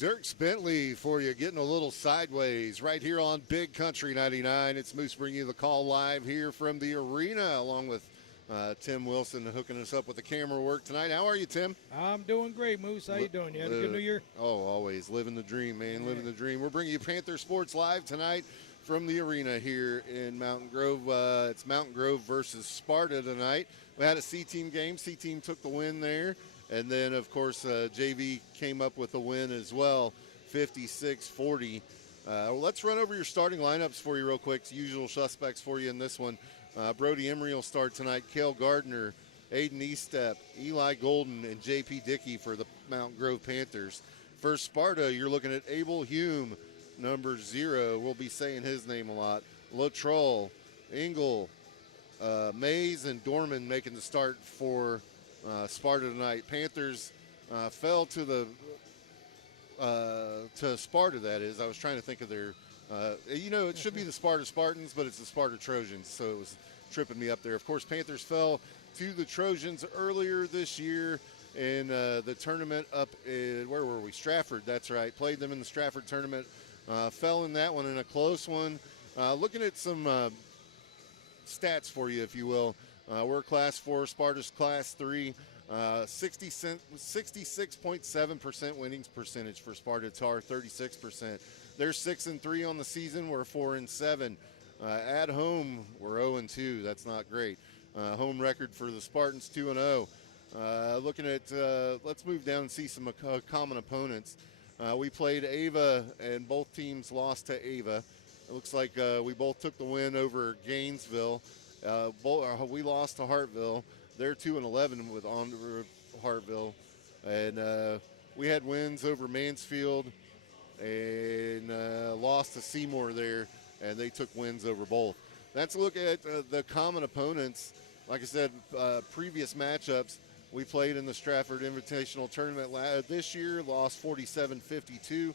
Dirks Bentley for you, getting a little sideways right here on Big Country 99. It's Moose bringing you the call live here from the arena, along with Tim Wilson hooking us up with the camera work tonight. How are you, Tim? I'm doing great, Moose. How you doing? You had a good New Year? Oh, always living the dream, man, living the dream. We're bringing you Panther Sports live tonight from the arena here in Mountain Grove. It's Mountain Grove versus Sparta tonight. We had a C-team game. C-team took the win there. And then, of course, JV came up with a win as well, 56-40. Let's run over your starting lineups for you real quick. Usual suspects for you in this one. Brody Emery will start tonight. Cale Gardner, Aiden Eastep, Eli Golden, and J.P. Dickey for the Mountain Grove Panthers. For Sparta, you're looking at Abel Hume, number 0. We'll be saying his name a lot. Latroll, Engel, Mays, and Dorman making the start for Sparta tonight. Panthers fell to Sparta, that is. I was trying to think of their, it should be the Sparta Spartans, but it's the Sparta Trojans, so it was tripping me up there. Of course, Panthers fell to the Trojans earlier this year in the tournament up in, where were we? Stratford, that's right. Played them in the Stratford tournament. Fell in that one in a close one. Looking at some stats for you, if you will. We're Class 4, Sparta's Class 3. 66.7% winnings percentage for Sparta Tar, 36%. They're 6-3 on the season. We're 4-7. At home, we're 0-2. That's not great. Home record for the Spartans, 2-0. Looking at, let's move down and see some common opponents. We played Ava, and both teams lost to Ava. It looks like we both took the win over Gainesville. We lost to Hartville. They're 2-11 with on Hartville, and we had wins over Mansfield and lost to Seymour there, and they took wins over both. That's a look at the common opponents. Like I said, previous matchups we played in the Stratford Invitational Tournament this year, lost 47-52.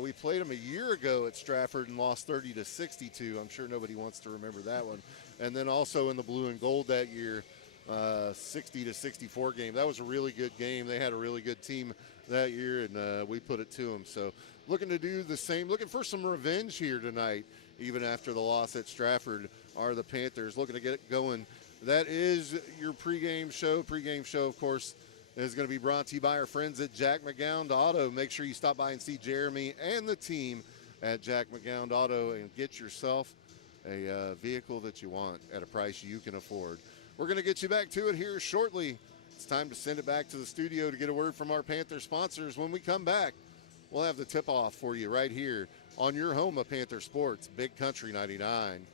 We played them a year ago at Stratford and lost 30-62. I'm sure nobody wants to remember that one. And then also in the blue and gold that year, 60-64 game. That was a really good game. They had a really good team that year, and we put it to them. So looking to do the same, looking for some revenge here tonight, even after the loss at Stratford, are the Panthers looking to get it going. That is your pregame show. Pregame show, of course, is going to be brought to you by our friends at Jack McGowan Auto. Make sure you stop by and see Jeremy and the team at Jack McGowan Auto and get yourself a vehicle that you want at a price you can afford. We're going to get you back to it here shortly. It's time to send it back to the studio to get a word from our Panther sponsors. When we come back, we'll have the tip-off for you right here on your home of Panther Sports, Big Country 99.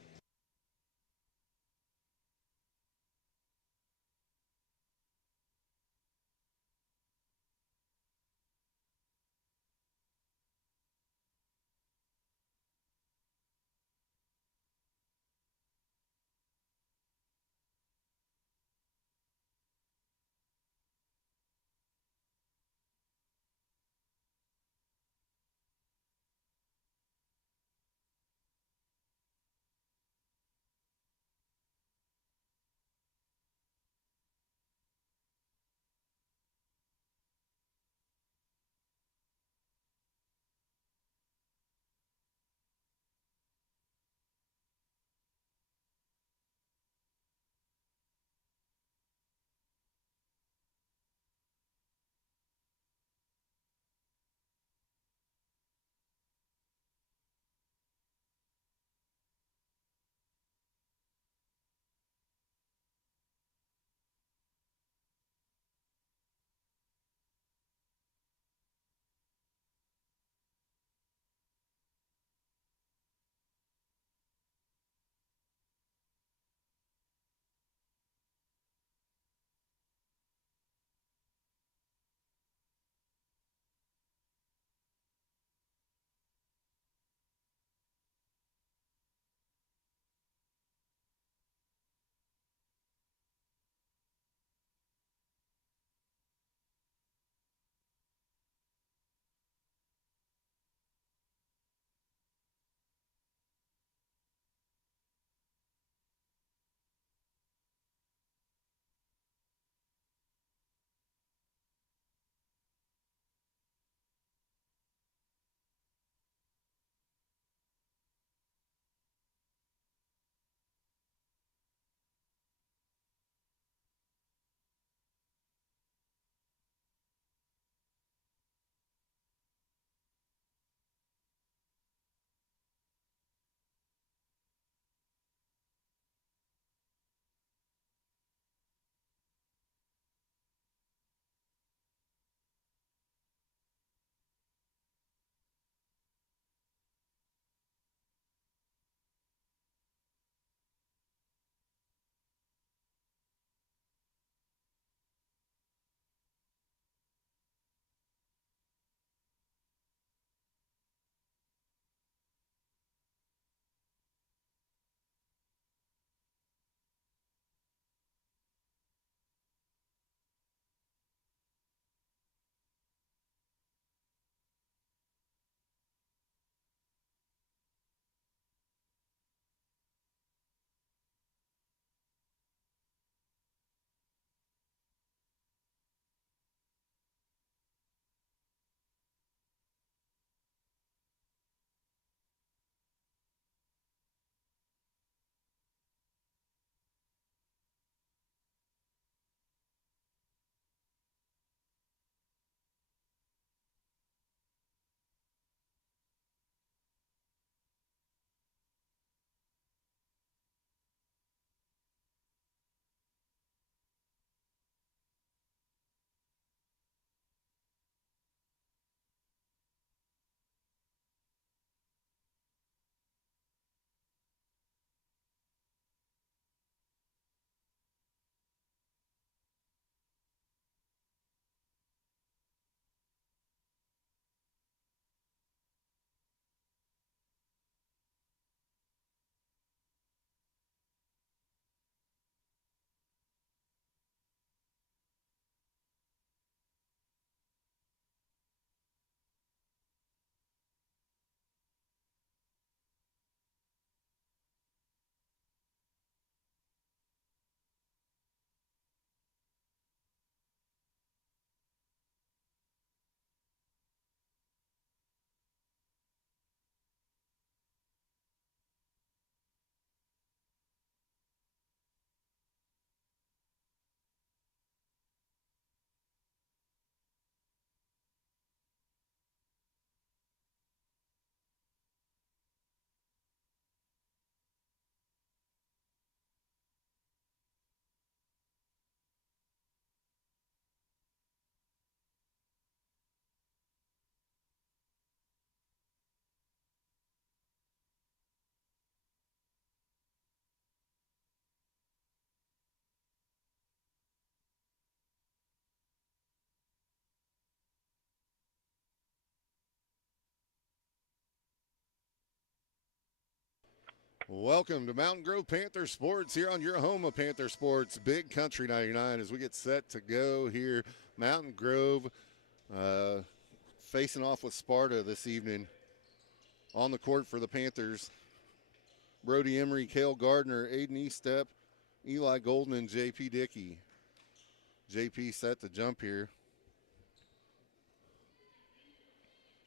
Welcome to Mountain Grove Panther Sports here on your home of Panther Sports, Big Country 99, as we get set to go here. Mountain Grove facing off with Sparta this evening on the court for the Panthers. Brody Emery, Cale Gardner, Aiden Eastep, Eli Golden, and J.P. Dickey. J.P. set to jump here.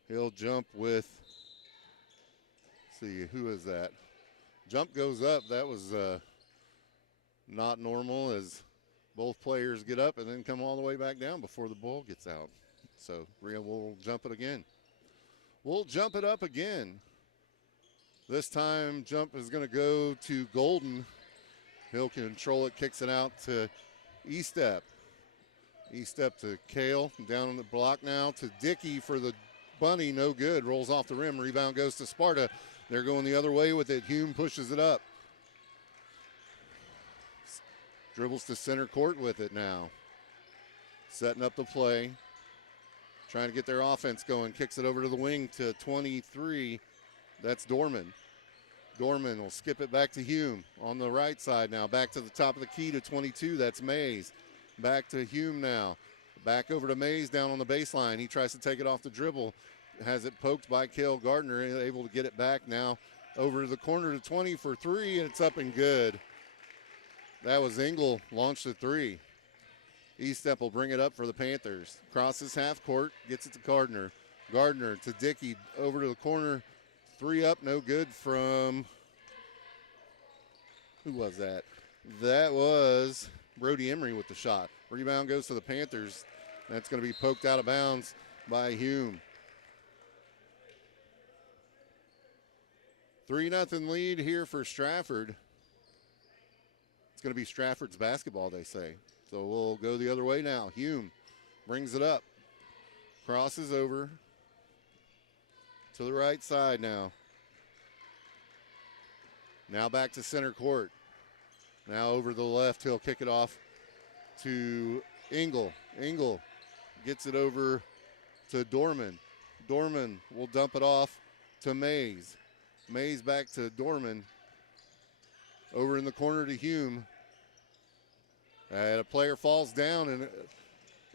He'll jump with, let's see, who is that? Jump goes up. That was not normal, as both players get up and then come all the way back down before the ball gets out. So we'll jump it again. We'll jump it up again. This time jump is going to go to Golden. He'll control it, kicks it out to Eastep. Eastep to Cale, down on the block now to Dickey for the bunny, no good. Rolls off the rim, rebound goes to Sparta. They're going the other way with it. Hume pushes it up. Dribbles to center court with it now. Setting up the play. Trying to get their offense going. Kicks it over to the wing to 23. That's Dorman. Dorman will skip it back to Hume on the right side now. Back to the top of the key to 22. That's Mays. Back to Hume now. Back over to Mays down on the baseline. He tries to take it off the dribble. Has it poked by Cale Gardner, able to get it back now over to the corner to 20 for three, and it's up and good. That was Engel, launched a three. Eastep will bring it up for the Panthers. Crosses half court, gets it to Gardner. Gardner to Dickey, over to the corner. Three up, no good from, who was that? That was Brody Emery with the shot. Rebound goes to the Panthers. That's going to be poked out of bounds by Hume. 3-0 lead here for Stratford. It's going to be Stratford's basketball, they say. So we'll go the other way now. Hume brings it up. Crosses over to the right side now. Now back to center court. Now over to the left, he'll kick it off to Engel. Engel gets it over to Dorman. Dorman will dump it off to Mays. Mays back to Dorman. Over in the corner to Hume. And a player falls down, and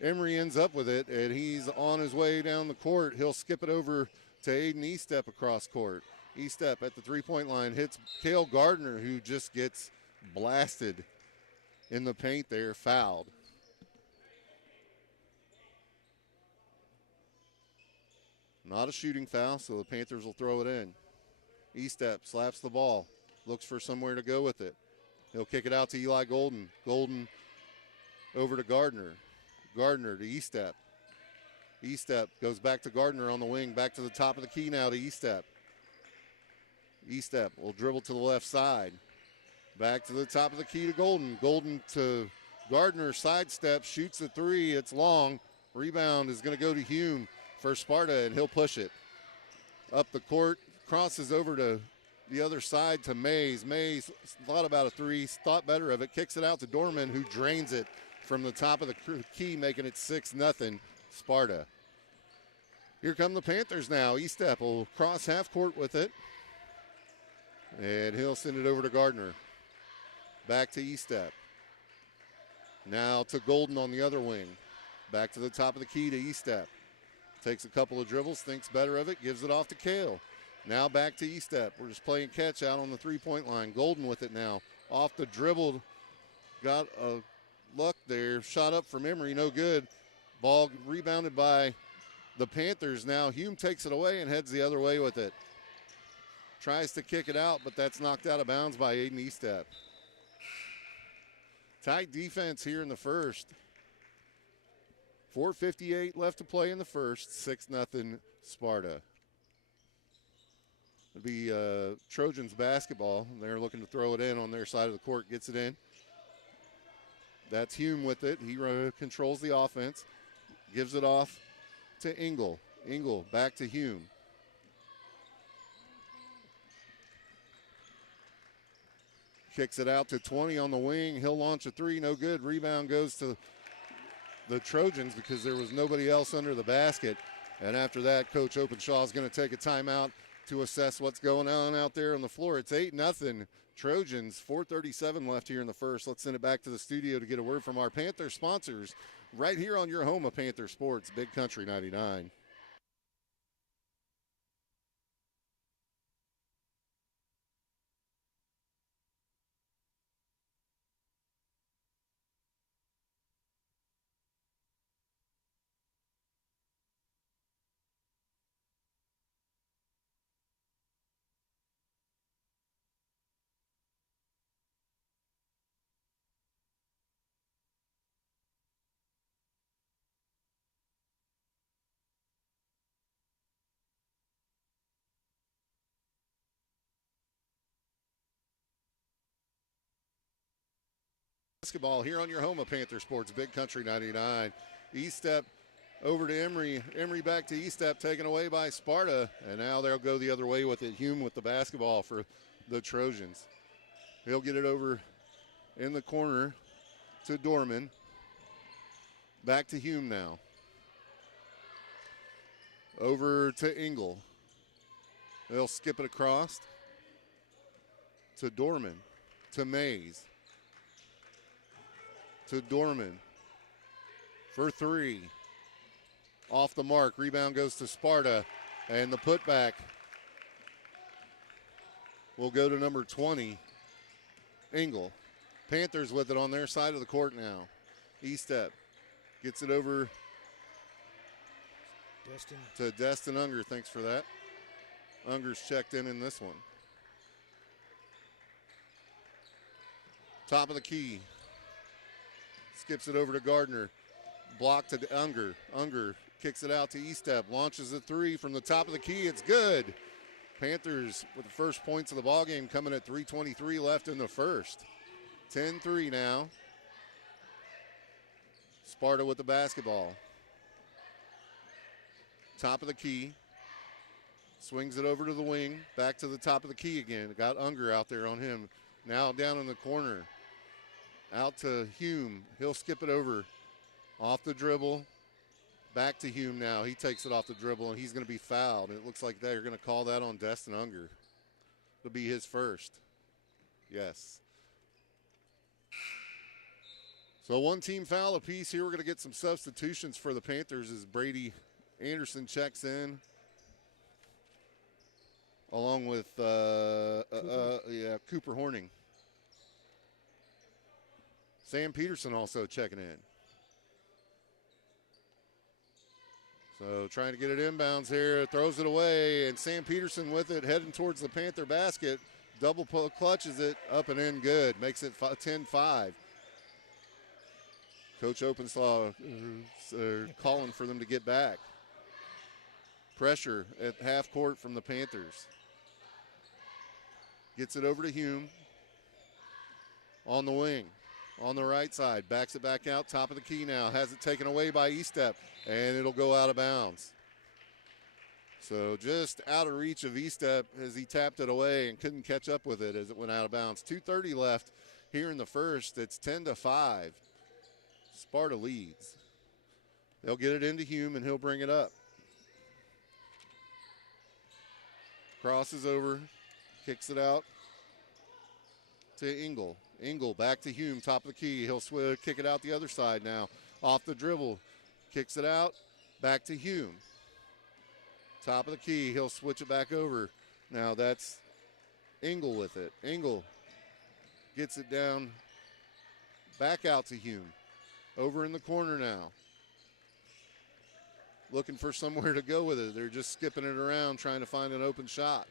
Emery ends up with it, and he's on his way down the court. He'll skip it over to Aiden Eastep across court. Eastep at the three-point line hits Cale Gardner, who just gets blasted in the paint there, fouled. Not a shooting foul, so the Panthers will throw it in. Eastep slaps the ball, looks for somewhere to go with it. He'll kick it out to Eli Golden. Golden over to Gardner. Gardner to Eastep. Eastep goes back to Gardner on the wing, back to the top of the key now to Eastep. Eastep will dribble to the left side. Back to the top of the key to Golden. Golden to Gardner, sidestep, shoots the three. It's long. Rebound is going to go to Hume for Sparta, and he'll push it. Up the court, crosses over to the other side to Mays. Mays thought about a three, thought better of it, kicks it out to Dorman, who drains it from the top of the key, making it 6-0 Sparta. Here come the Panthers now. Eastep will cross half court with it, and he'll send it over to Gardner. Back to Eastep. Now to Golden on the other wing. Back to the top of the key to Eastep. Takes a couple of dribbles, thinks better of it, gives it off to Cale. Now back to Eastep. We're just playing catch out on the three-point line. Golden with it now. Off the dribble. Got a luck there. Shot up from Emery, no good. Ball rebounded by the Panthers. Now Hume takes it away and heads the other way with it. Tries to kick it out, but that's knocked out of bounds by Aiden Eastep. Tight defense here in the first. 4:58 left to play in the first. 6-0 Sparta. It'll be Trojans basketball. They're looking to throw it in on their side of the court. Gets it in. That's Hume with it. He controls the offense. Gives it off to Engel. Engel back to Hume. Kicks it out to 20 on the wing. He'll launch a three. No good. Rebound goes to the Trojans because there was nobody else under the basket. And after that, Coach Openshaw is going to take a timeout to assess what's going on out there on the floor. It's 8-0 Trojans, 4:37 left here in the first. Let's send it back to the studio to get a word from our Panther sponsors right here on your home of Panther Sports, Big Country 99. Basketball here on your home of Panther Sports, Big Country 99. E-step over to Emory. Emory back to E-step, taken away by Sparta. And now they'll go the other way with it. Hume with the basketball for the Trojans. He'll get it over in the corner to Dorman. Back to Hume now. Over to Engel. They'll skip it across to Dorman, to Mays. To Dorman for three. Off the mark. Rebound goes to Sparta. And the putback will go to number 20, Engel. Panthers with it on their side of the court now. E-step gets it over to Destin Unger. Thanks for that. Unger's checked in this one. Top of the key. Skips it over to Gardner. Block to Unger. Unger kicks it out to E-step. Launches a three from the top of the key. It's good. Panthers with the first points of the ballgame coming at 3:23 left in the first. 10-3 now. Sparta with the basketball. Top of the key. Swings it over to the wing. Back to the top of the key again. Got Unger out there on him. Now down in the corner. Out to Hume. He'll skip it over. Off the dribble. Back to Hume now. He takes it off the dribble, and he's going to be fouled. It looks like they're going to call that on Destin Unger. It'll be his first. Yes. So one team foul apiece here. We're going to get some substitutions for the Panthers as Brady Anderson checks in. Along with Cooper Horning. Sam Peterson also checking in. So trying to get it inbounds here, throws it away, and Sam Peterson with it, heading towards the Panther basket. Double clutches it, up and in good, makes it 10-5. Coach Openslaw calling for them to get back. Pressure at half court from the Panthers. Gets it over to Hume. On the wing. On the right side, backs it back out, top of the key now. Has it taken away by E-step, and it'll go out of bounds. So just out of reach of E-step as he tapped it away and couldn't catch up with it as it went out of bounds. 2:30 left here in the first. It's 10-5. Sparta leads. They'll get it into Hume, and he'll bring it up. Crosses over, kicks it out to Engel. Engel back to Hume, top of the key. He'll kick it out the other side now. Off the dribble, kicks it out, back to Hume. Top of the key, he'll switch it back over. Now that's Engel with it. Engel gets it down, back out to Hume. Over in the corner now. Looking for somewhere to go with it. They're just skipping it around, trying to find an open shot.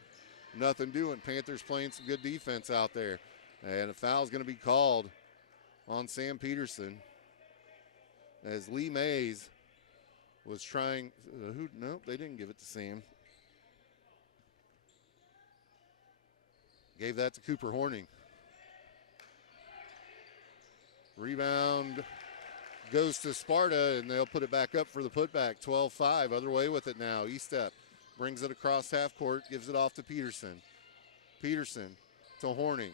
Nothing doing. Panthers playing some good defense out there. And a foul is going to be called on Sam Peterson as Lee Mays was trying. Nope, they didn't give it to Sam. Gave that to Cooper Horning. Rebound goes to Sparta, and they'll put it back up for the putback. 12-5, other way with it now. E-step brings it across half court, gives it off to Peterson. Peterson to Horning.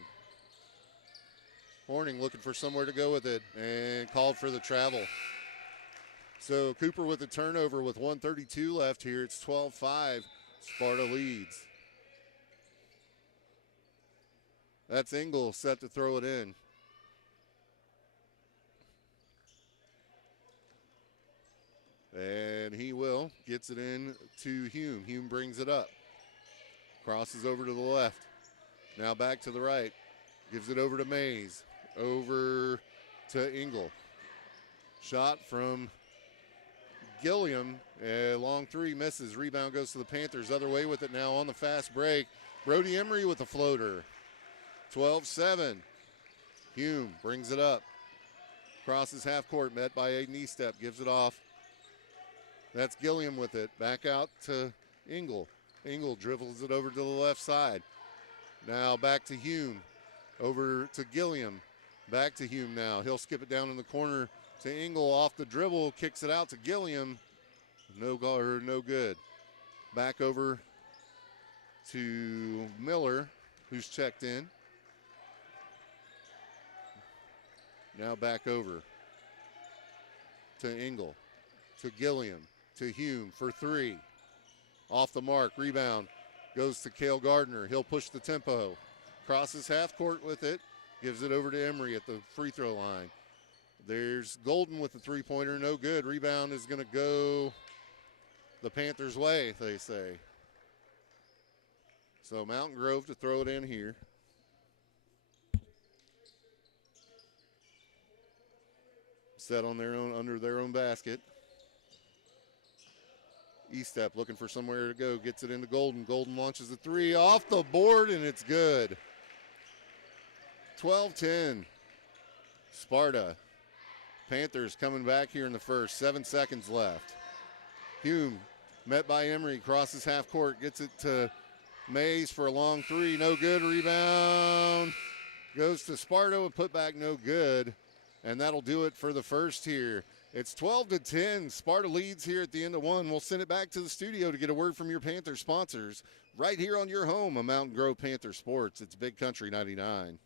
Horning looking for somewhere to go with it and called for the travel. So Cooper with the turnover with 1:32 left here. It's 12-5. Sparta leads. That's Engel set to throw it in. And he will. Gets it in to Hume. Hume brings it up. Crosses over to the left. Now back to the right. Gives it over to Mays. Over to Engel. Shot from Gilliam. A long three misses. Rebound goes to the Panthers. Other way with it now on the fast break. Brody Emery with the floater. 12-7. Hume brings it up. Crosses half court. Met by Aiden Estep. Gives it off. That's Gilliam with it. Back out to Engel. Engel dribbles it over to the left side. Now back to Hume. Over to Gilliam. Back to Hume now. He'll skip it down in the corner to Engel off the dribble. Kicks it out to Gilliam. No good. Back over to Miller, who's checked in. Now back over to Engel. To Gilliam. To Hume for three. Off the mark. Rebound. Goes to Cale Gardner. He'll push the tempo. Crosses half court with it. Gives it over to Emery at the free throw line. There's Golden with the three-pointer. No good. Rebound is going to go the Panthers' way, they say. So Mountain Grove to throw it in here. Set on their own, under their own basket. Estep looking for somewhere to go. Gets it into Golden. Golden launches a three off the board, and it's good. 12-10. Sparta. Panthers coming back here in the first. 7 seconds left. Hume met by Emery. Crosses half court. Gets it to Mays for a long three. No good. Rebound. Goes to Sparta. A putback no good. And that'll do it for the first here. It's 12-10. Sparta leads here at the end of one. We'll send it back to the studio to get a word from your Panther sponsors right here on your home of Mountain Grove Panther Sports. It's Big Country 99.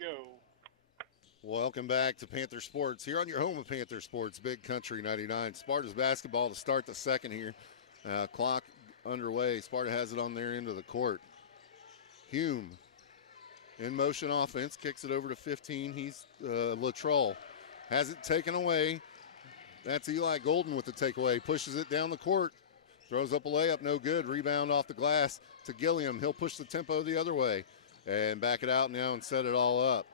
Go. Welcome back to Panther Sports here on your home of Panther Sports, Big Country 99. Sparta's basketball to start the second here. Clock underway. Sparta has it on their end of the court. Hume in motion offense, kicks it over to 15. He's Latrell. Has it taken away. That's Eli Golden with the takeaway. Pushes it down the court. Throws up a layup, no good. Rebound off the glass to Gilliam. He'll push the tempo the other way and back it out now and set it all up.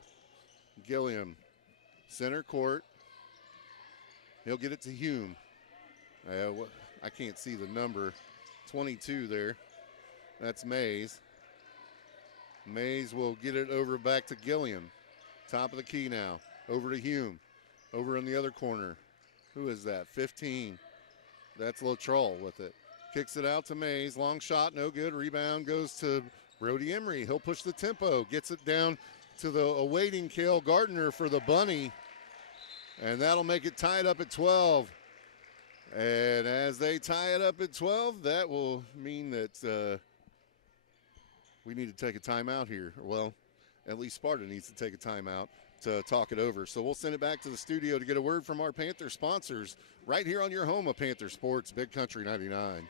Gilliam, center court. He'll get it to Hume. I can't see the number. 22 there. That's Mays. Mays will get it over back to Gilliam. Top of the key now. Over to Hume. Over in the other corner. Who is that? 15. That's Latrell with it. Kicks it out to Mays. Long shot, no good. Rebound goes to Brody Emery. He'll push the tempo. Gets it down to the awaiting Cale Gardner for the bunny. And that'll make it tied up at 12. And as they tie it up at 12, that will mean that we need to take a timeout here. Well, at least Sparta needs to take a timeout to talk it over. So we'll send it back to the studio to get a word from our Panther sponsors right here on your home of Panther Sports, Big Country 99.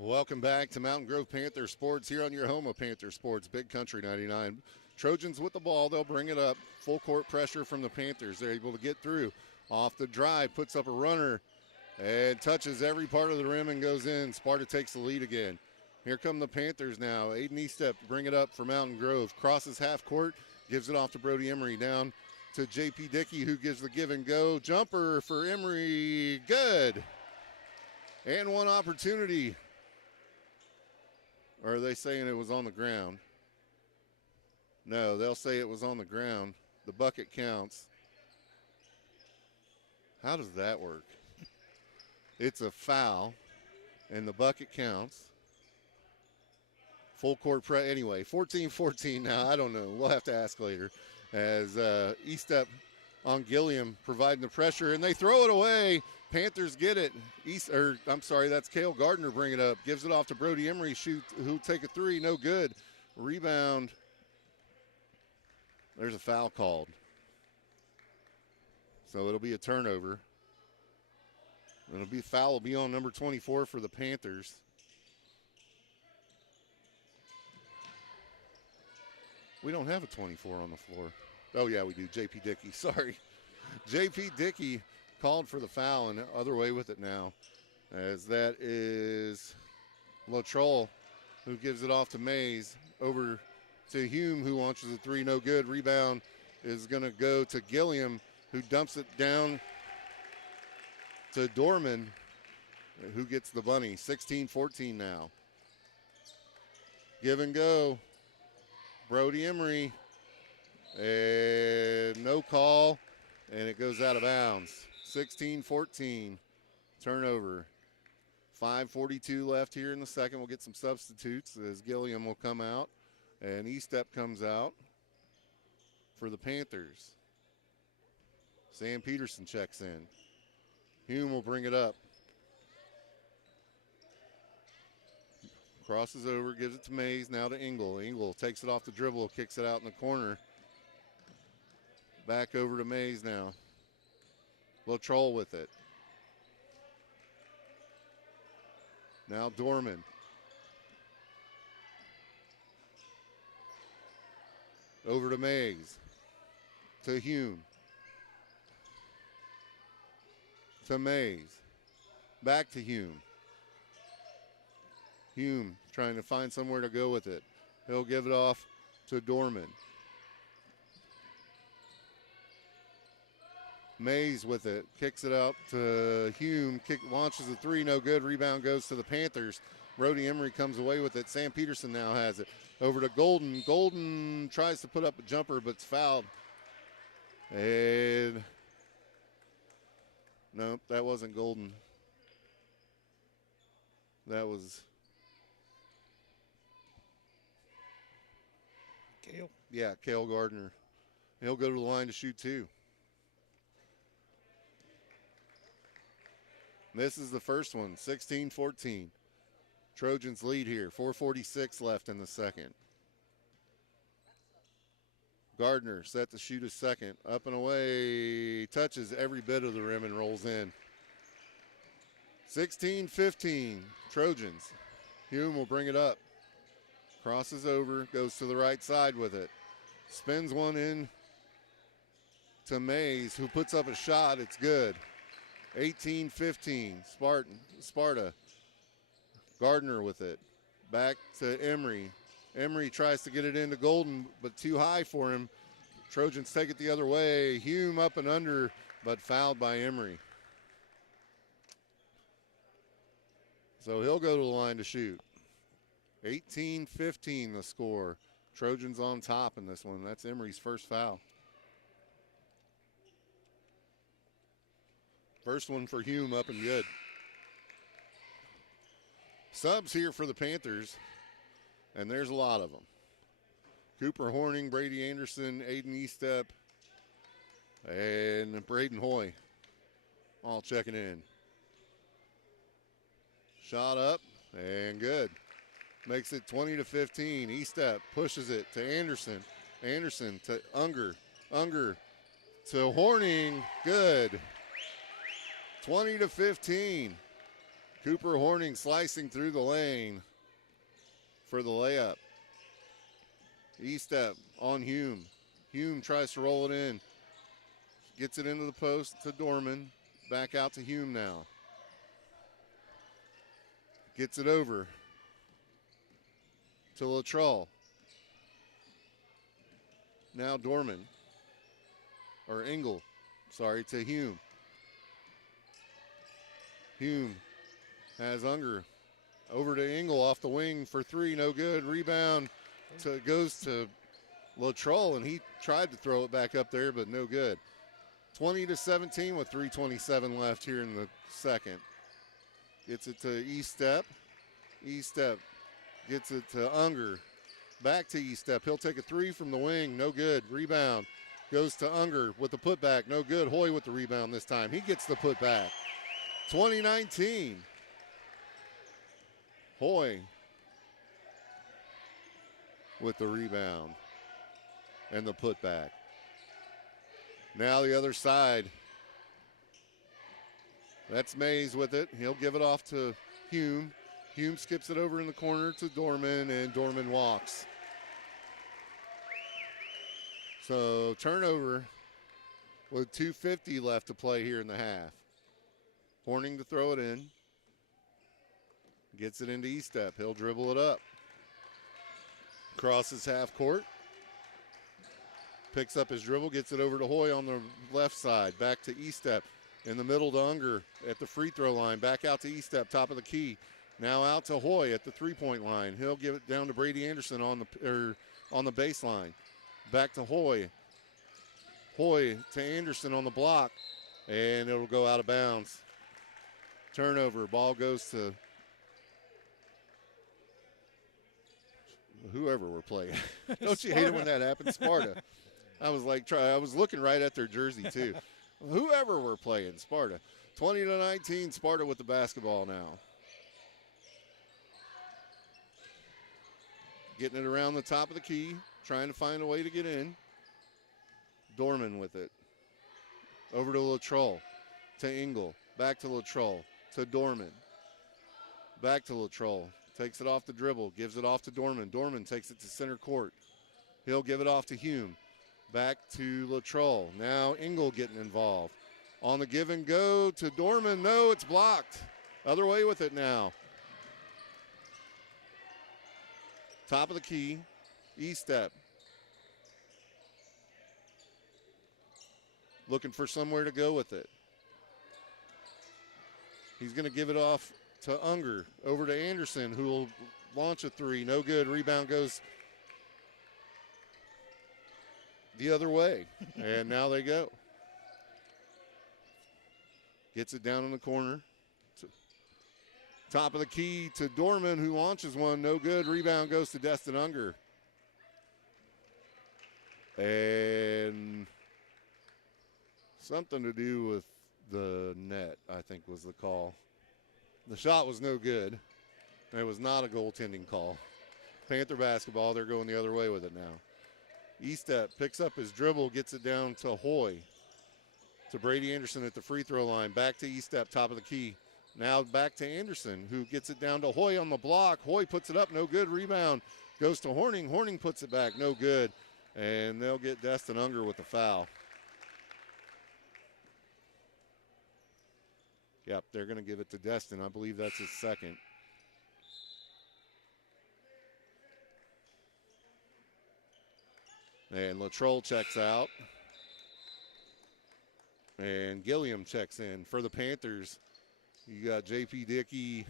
Welcome back to Mountain Grove Panther Sports here on your home of Panther Sports, Big Country 99. Trojans with the ball. They'll bring it up. Full court pressure from the Panthers. They're able to get through. Off the drive, puts up a runner, and touches every part of the rim and goes in. Sparta takes the lead again. Here come the Panthers now. Aiden Estep to bring it up for Mountain Grove. Crosses half court, gives it off to Brody Emery. Down to J.P. Dickey, who gives the give and go. Jumper for Emery. Good. And one opportunity. Or are they saying it was on the ground? No, they'll say it was on the ground. The bucket counts. How does that work? It's a foul, and the bucket counts. Full court press. Anyway, 14-14 now. I don't know. We'll have to ask later. As Estep on Gilliam providing the pressure, and they throw it away. Panthers get it. That's Cale Gardner bring it up. Gives it off to Brody Emery, who'll take a three. No good. Rebound. There's a foul called. So it'll be a turnover. Foul will be on number 24 for the Panthers. We don't have a 24 on the floor. Oh, yeah, we do. J.P. Dickey. Sorry. J.P. Dickey called for the foul and other way with it now. As that is Latrell, who gives it off to Mays. Over to Hume, who launches a three. No good. Rebound is going to go to Gilliam, who dumps it down to Dorman, who gets the bunny. 16-14 now. Give and go. Brody Emery. And no call, and it goes out of bounds. 16-14. Turnover. 5:42 left here in the second. We'll get some substitutes as Gilliam will come out, and Estep comes out for the Panthers. Sam Peterson checks in. Hume will bring it up. Crosses over, gives it to Mays, now to Engel. Engel takes it off the dribble, kicks it out in the corner. Back over to Mays now. Latrell with it. Now Dorman. Over to Mays. To Hume. To Mays. Back to Hume. Hume trying to find somewhere to go with it. He'll give it off to Dorman. Mays with it, kicks it out to Hume, launches a three, no good. Rebound goes to the Panthers. Brody Emery comes away with it. Sam Peterson now has it. Over to Golden. Golden tries to put up a jumper, but it's fouled. And nope, that wasn't Golden. That was Cale. Yeah, Cale Gardner. He'll go to the line to shoot two. This is the first one, 16-14. Trojans lead here, 4:46 left in the second. Gardner set to shoot a second, up and away, touches every bit of the rim and rolls in. 16-15, Trojans. Hume will bring it up. Crosses over, goes to the right side with it. Spins one in to Mays, who puts up a shot. It's good. 18-15, Sparta. Gardner with it. Back to Emery. Emery tries to get it into Golden, but too high for him. Trojans take it the other way. Hume up and under, but fouled by Emery. So he'll go to the line to shoot. 18-15 the score. Trojans on top in this one. That's Emery's first foul. First one for Hume, up and good. Subs here for the Panthers, and there's a lot of them. Cooper Horning, Brady Anderson, Aiden Estep, and Braden Hoy all checking in. Shot up and good. Makes it 20-15. Estep pushes it to Anderson. Anderson to Unger. Unger to Horning. Good. 20-15. Cooper Horning slicing through the lane for the layup. E-step on Hume. Hume tries to roll it in. Gets it into the post to Dorman. Back out to Hume now. Gets it over to Latrell. Now Dorman. Or Engel. Sorry, to Hume. Hume has Unger. Over to Engel off the wing for three. No good. Rebound goes to Latrell, and he tried to throw it back up there, but no good. 20-17 with 3:27 left here in the second. Gets it to E-step. E-step gets it to Unger. Back to E-step. He'll take a three from the wing. No good. Rebound goes to Unger with the putback. No good. Hoy with the rebound this time. He gets the putback. 20-19. Hoy with the rebound and the putback. Now the other side. That's Mays with it. He'll give it off to Hume. Hume skips it over in the corner to Dorman, and Dorman walks. So turnover with 2:50 left to play here in the half. Horning to throw it in. Gets it into E-step. He'll dribble it up. Crosses half court. Picks up his dribble. Gets it over to Hoy on the left side. Back to E-step. In the middle to Unger at the free throw line. Back out to E-step, top of the key. Now out to Hoy at the three-point line. He'll give it down to Brady Anderson on the baseline. Back to Hoy. Hoy to Anderson on the block. And it'll go out of bounds. Turnover. Ball goes to whoever we're playing. Don't you hate it when that happens? Sparta. I was looking right at their jersey too. Whoever we're playing, Sparta. 20-19, Sparta with the basketball now. Getting it around the top of the key, trying to find a way to get in. Dorman with it. Over to Latrell, to Engel, back to Latrell, to Dorman. Back to Latrell, takes it off the dribble, gives it off to Dorman. Dorman takes it to center court. He'll give it off to Hume. Back to Latrell. Now Engel getting involved. On the give and go to Dorman. No, it's blocked. Other way with it now. Top of the key. E-step. Looking for somewhere to go with it. He's going to give it off to Unger. Over to Anderson, who will launch a three. No good. Rebound goes the other way. And now they go. Gets it down in the corner. Top of the key to Dorman, who launches one. No good. Rebound goes to Destin Unger. And something to do with the net, I think, was the call. The shot was no good. It was not a goaltending call. Panther basketball, they're going the other way with it now. E-step picks up his dribble, gets it down to Hoy. To Brady Anderson at the free throw line. Back to E-step, top of the key. Now back to Anderson, who gets it down to Hoy on the block. Hoy puts it up, no good. Rebound goes to Horning. Horning puts it back, no good. And they'll get Destin Unger with the foul. Yep, they're going to give it to Destin. I believe that's his second. And Latrell checks out. And Gilliam checks in. For the Panthers, you got J.P. Dickey,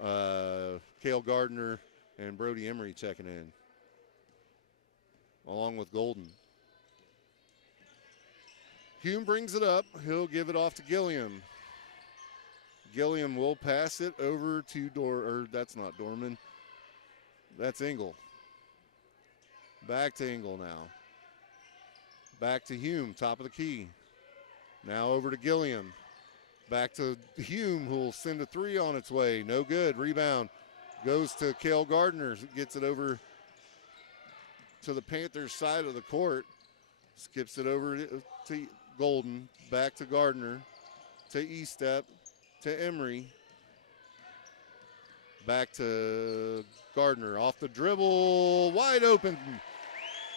Cale Gardner, and Brody Emery checking in, along with Golden. Hume brings it up. He'll give it off to Gilliam. Gilliam will pass it over to that's not Dorman. That's Engel. Back to Engel now. Back to Hume, top of the key. Now over to Gilliam. Back to Hume, who will send a three on its way. No good. Rebound goes to Cale Gardner. Gets it over to the Panthers' side of the court. Skips it over to Golden. Back to Gardner. To E-step. To Emery. Back to Gardner. Off the dribble. Wide open.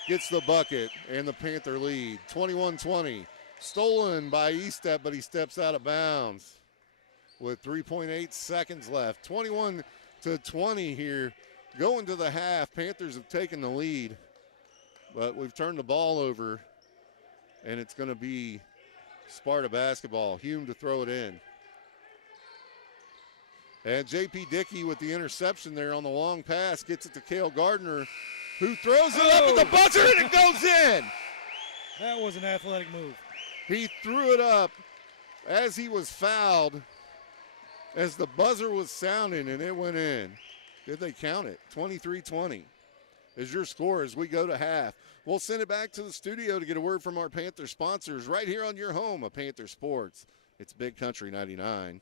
Gets the bucket and the Panther lead. 21-20. Stolen by Estep, but he steps out of bounds with 3.8 seconds left. 21-20 here. Going to the half. Panthers have taken the lead, but we've turned the ball over, and it's going to be Sparta basketball. Hume to throw it in. And J.P. Dickey with the interception there on the long pass gets it to Cale Gardner, who throws it up at the buzzer, and it goes in. That was an athletic move. He threw it up as he was fouled, as the buzzer was sounding, and it went in. Did they count it? 23-20 is your score as we go to half. We'll send it back to the studio to get a word from our Panther sponsors right here on your home of Panther Sports. It's Big Country 99.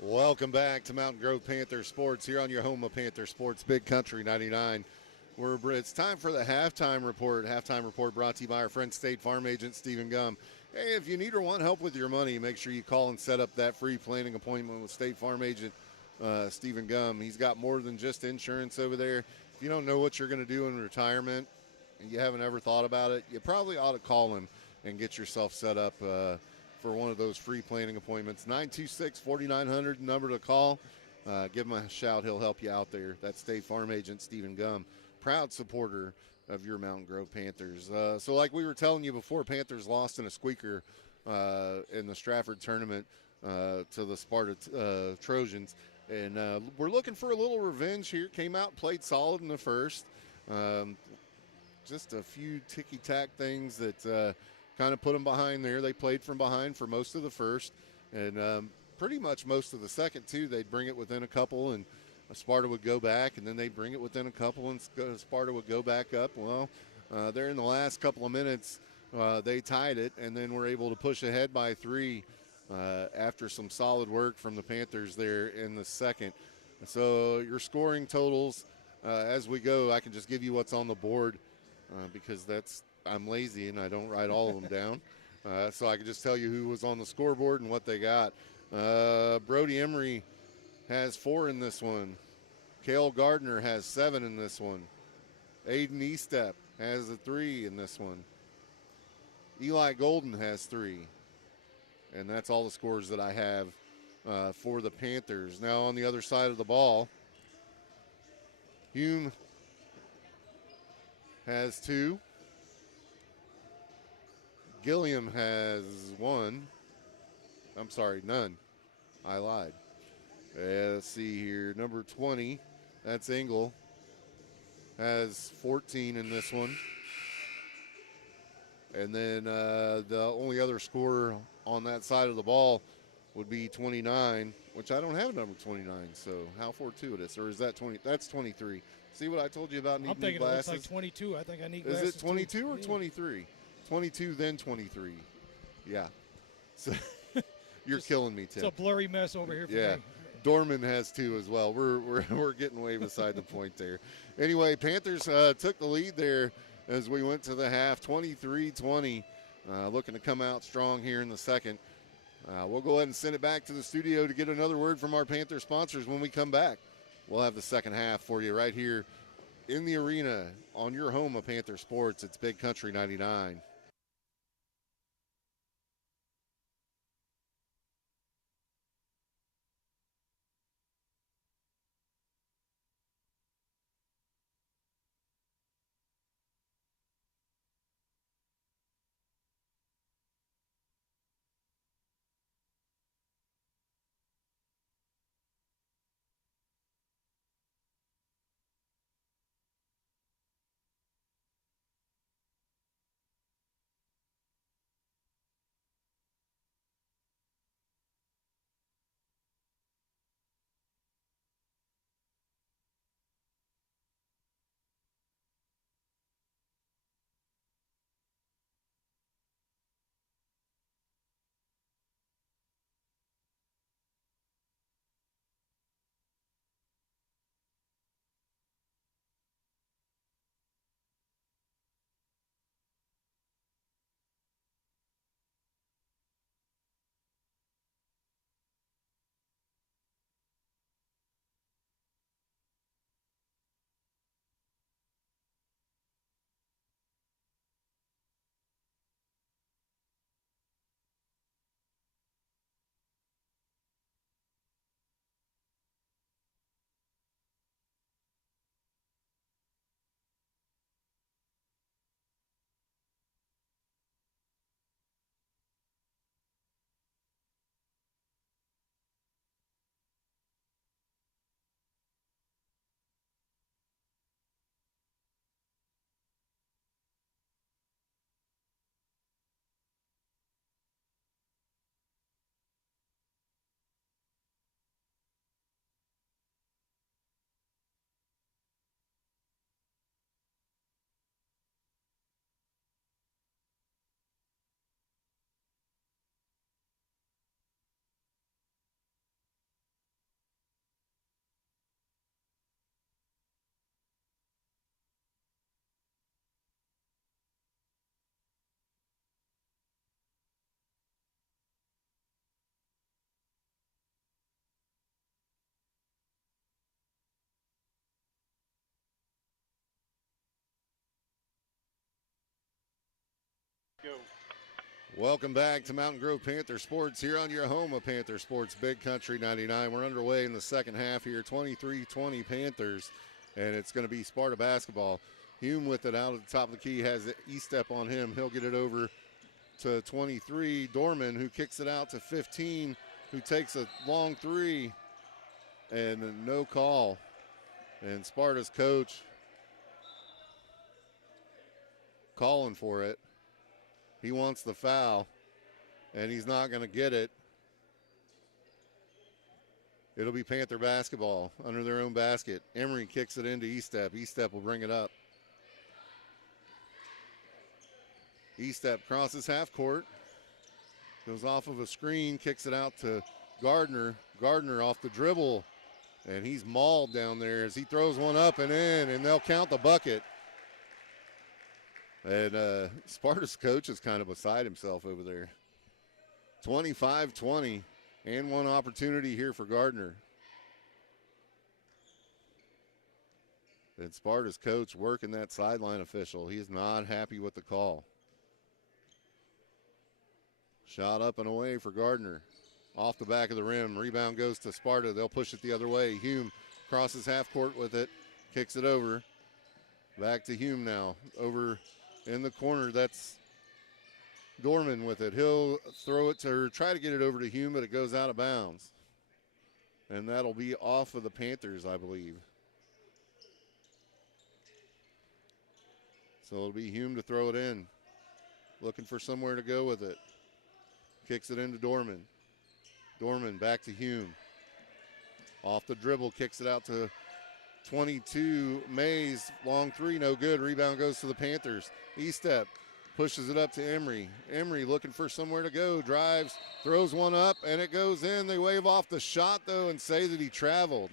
Welcome back to Mountain Grove Panther Sports here on your home of Panther Sports, Big Country 99. It's time for the halftime report. Halftime report brought to you by our friend State Farm Agent Stephen Gum. Hey, if you need or want help with your money, make sure you call and set up that free planning appointment with State Farm Agent Stephen Gum. He's got more than just insurance over there. If you don't know what you're going to do in retirement and you haven't ever thought about it, you probably ought to call him and get yourself set up for one of those free planning appointments. 926-4900, number to call. Give him a shout. He'll help you out there. That's State Farm Agent Stephen Gum, proud supporter of your Mountain Grove Panthers. So like we were telling you before, Panthers lost in a squeaker in the Stratford tournament to the Sparta Trojans. And we're looking for a little revenge here. Came out, played solid in the first. Just a few ticky-tack things that kind of put them behind there. They played from behind for most of the first, and pretty much most of the second, too. They'd bring it within a couple, and Sparta would go back, and then they'd bring it within a couple, and Sparta would go back up. Well, there in the last couple of minutes, they tied it, and then were able to push ahead by 3 after some solid work from the Panthers there in the second. So your scoring totals, as we go, I can just give you what's on the board because I'm lazy and I don't write all of them down. So I can just tell you who was on the scoreboard and what they got. Brody Emery has 4 in this one. Cale Gardner has 7 in this one. Aiden Estep has a 3 in this one. Eli Golden has 3. And that's all the scores that I have for the Panthers. Now on the other side of the ball, Hume has 2. Gilliam has 1. I'm sorry, none. I lied. Let's see here. Number 20, that's Engel, has 14 in this one. And then the only other scorer on that side of the ball would be 29, which I don't have number 29, so how fortuitous. Or is that 20? That's 23. See what I told you about needing new glasses? I'm thinking it looks like 22. I think I need glasses. Is it 22 too. or 23? 22, then 23. Yeah. So you're killing me, Tim. It's a blurry mess over here for me. Dorman has 2 as well. We're getting way beside the point there. Anyway, Panthers took the lead there as we went to the half, 23-20. Looking to come out strong here in the second. We'll go ahead and send it back to the studio to get another word from our Panther sponsors. When we come back, we'll have the second half for you right here in the arena on your home of Panther Sports. It's Big Country 99. Welcome back to Mountain Grove Panther Sports here on your home of Panther Sports, Big Country 99. We're underway in the second half here, 23-20 Panthers, and it's going to be Sparta basketball. Hume with it out at the top of the key, has the E-step on him. He'll get it over to 23. Dorman, who kicks it out to 15, who takes a long three, and no call. And Sparta's coach calling for it. He wants the foul, and he's not going to get it. It'll be Panther basketball under their own basket. Emery kicks it into E-step. E-step will bring it up. E-step crosses half court. Goes off of a screen, kicks it out to Gardner. Gardner off the dribble, and he's mauled down there as he throws one up and in, and they'll count the bucket. And Sparta's coach is kind of beside himself over there. 25-20, and one opportunity here for Gardner. And Sparta's coach working that sideline official. He is not happy with the call. Shot up and away for Gardner. Off the back of the rim. Rebound goes to Sparta. They'll push it the other way. Hume crosses half court with it. Kicks it over. Back to Hume now. Over in the corner. That's Dorman with it. He'll throw it to her. Try to get it over to Hume, but it goes out of bounds. And that'll be off of the Panthers, I believe. So it'll be Hume to throw it in. Looking for somewhere to go with it. Kicks it into Dorman. Dorman back to Hume. Off the dribble, kicks it out to 22. Mays, long three, no good. Rebound goes to the Panthers. E-step, pushes it up to Emery. Emery looking for somewhere to go. Drives, throws one up, and it goes in. They wave off the shot, though, and say that he traveled.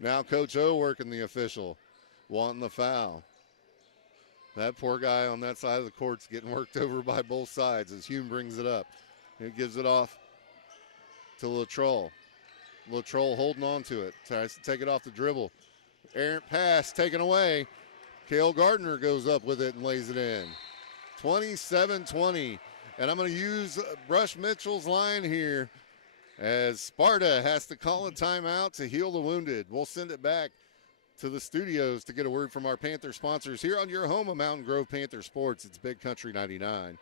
Now Coach O working the official, wanting the foul. That poor guy on that side of the court's getting worked over by both sides as Hume brings it up. He gives it off to Latrell. Latrell holding on to it. Tries to take it off the dribble. Errant pass taken away. Cale Gardner goes up with it and lays it in. 27-20. And I'm going to use Brush Mitchell's line here as Sparta has to call a timeout to heal the wounded. We'll send it back to the studios to get a word from our Panther sponsors here on your home of Mountain Grove Panther Sports. It's Big Country 99.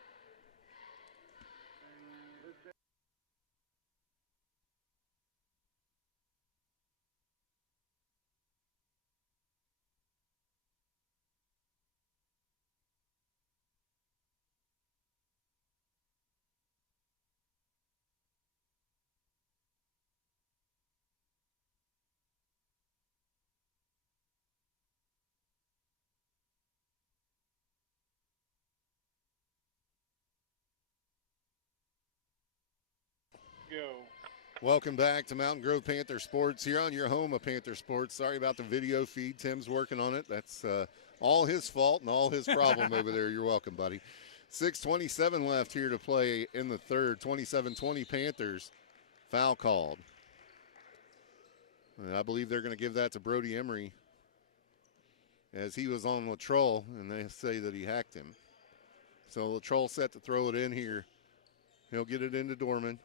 Welcome back to Mountain Grove Panther Sports here on your home of Panther Sports. Sorry about the video feed. Tim's working on it. That's all his fault and all his problem over there. You're welcome, buddy. 6:27 left here to play in the third. 27-20 Panthers. Foul called. And I believe they're going to give that to Brody Emery as he was on Latrell, and they say that he hacked him. So Latrell set to throw it in here. He'll get it into Dorman.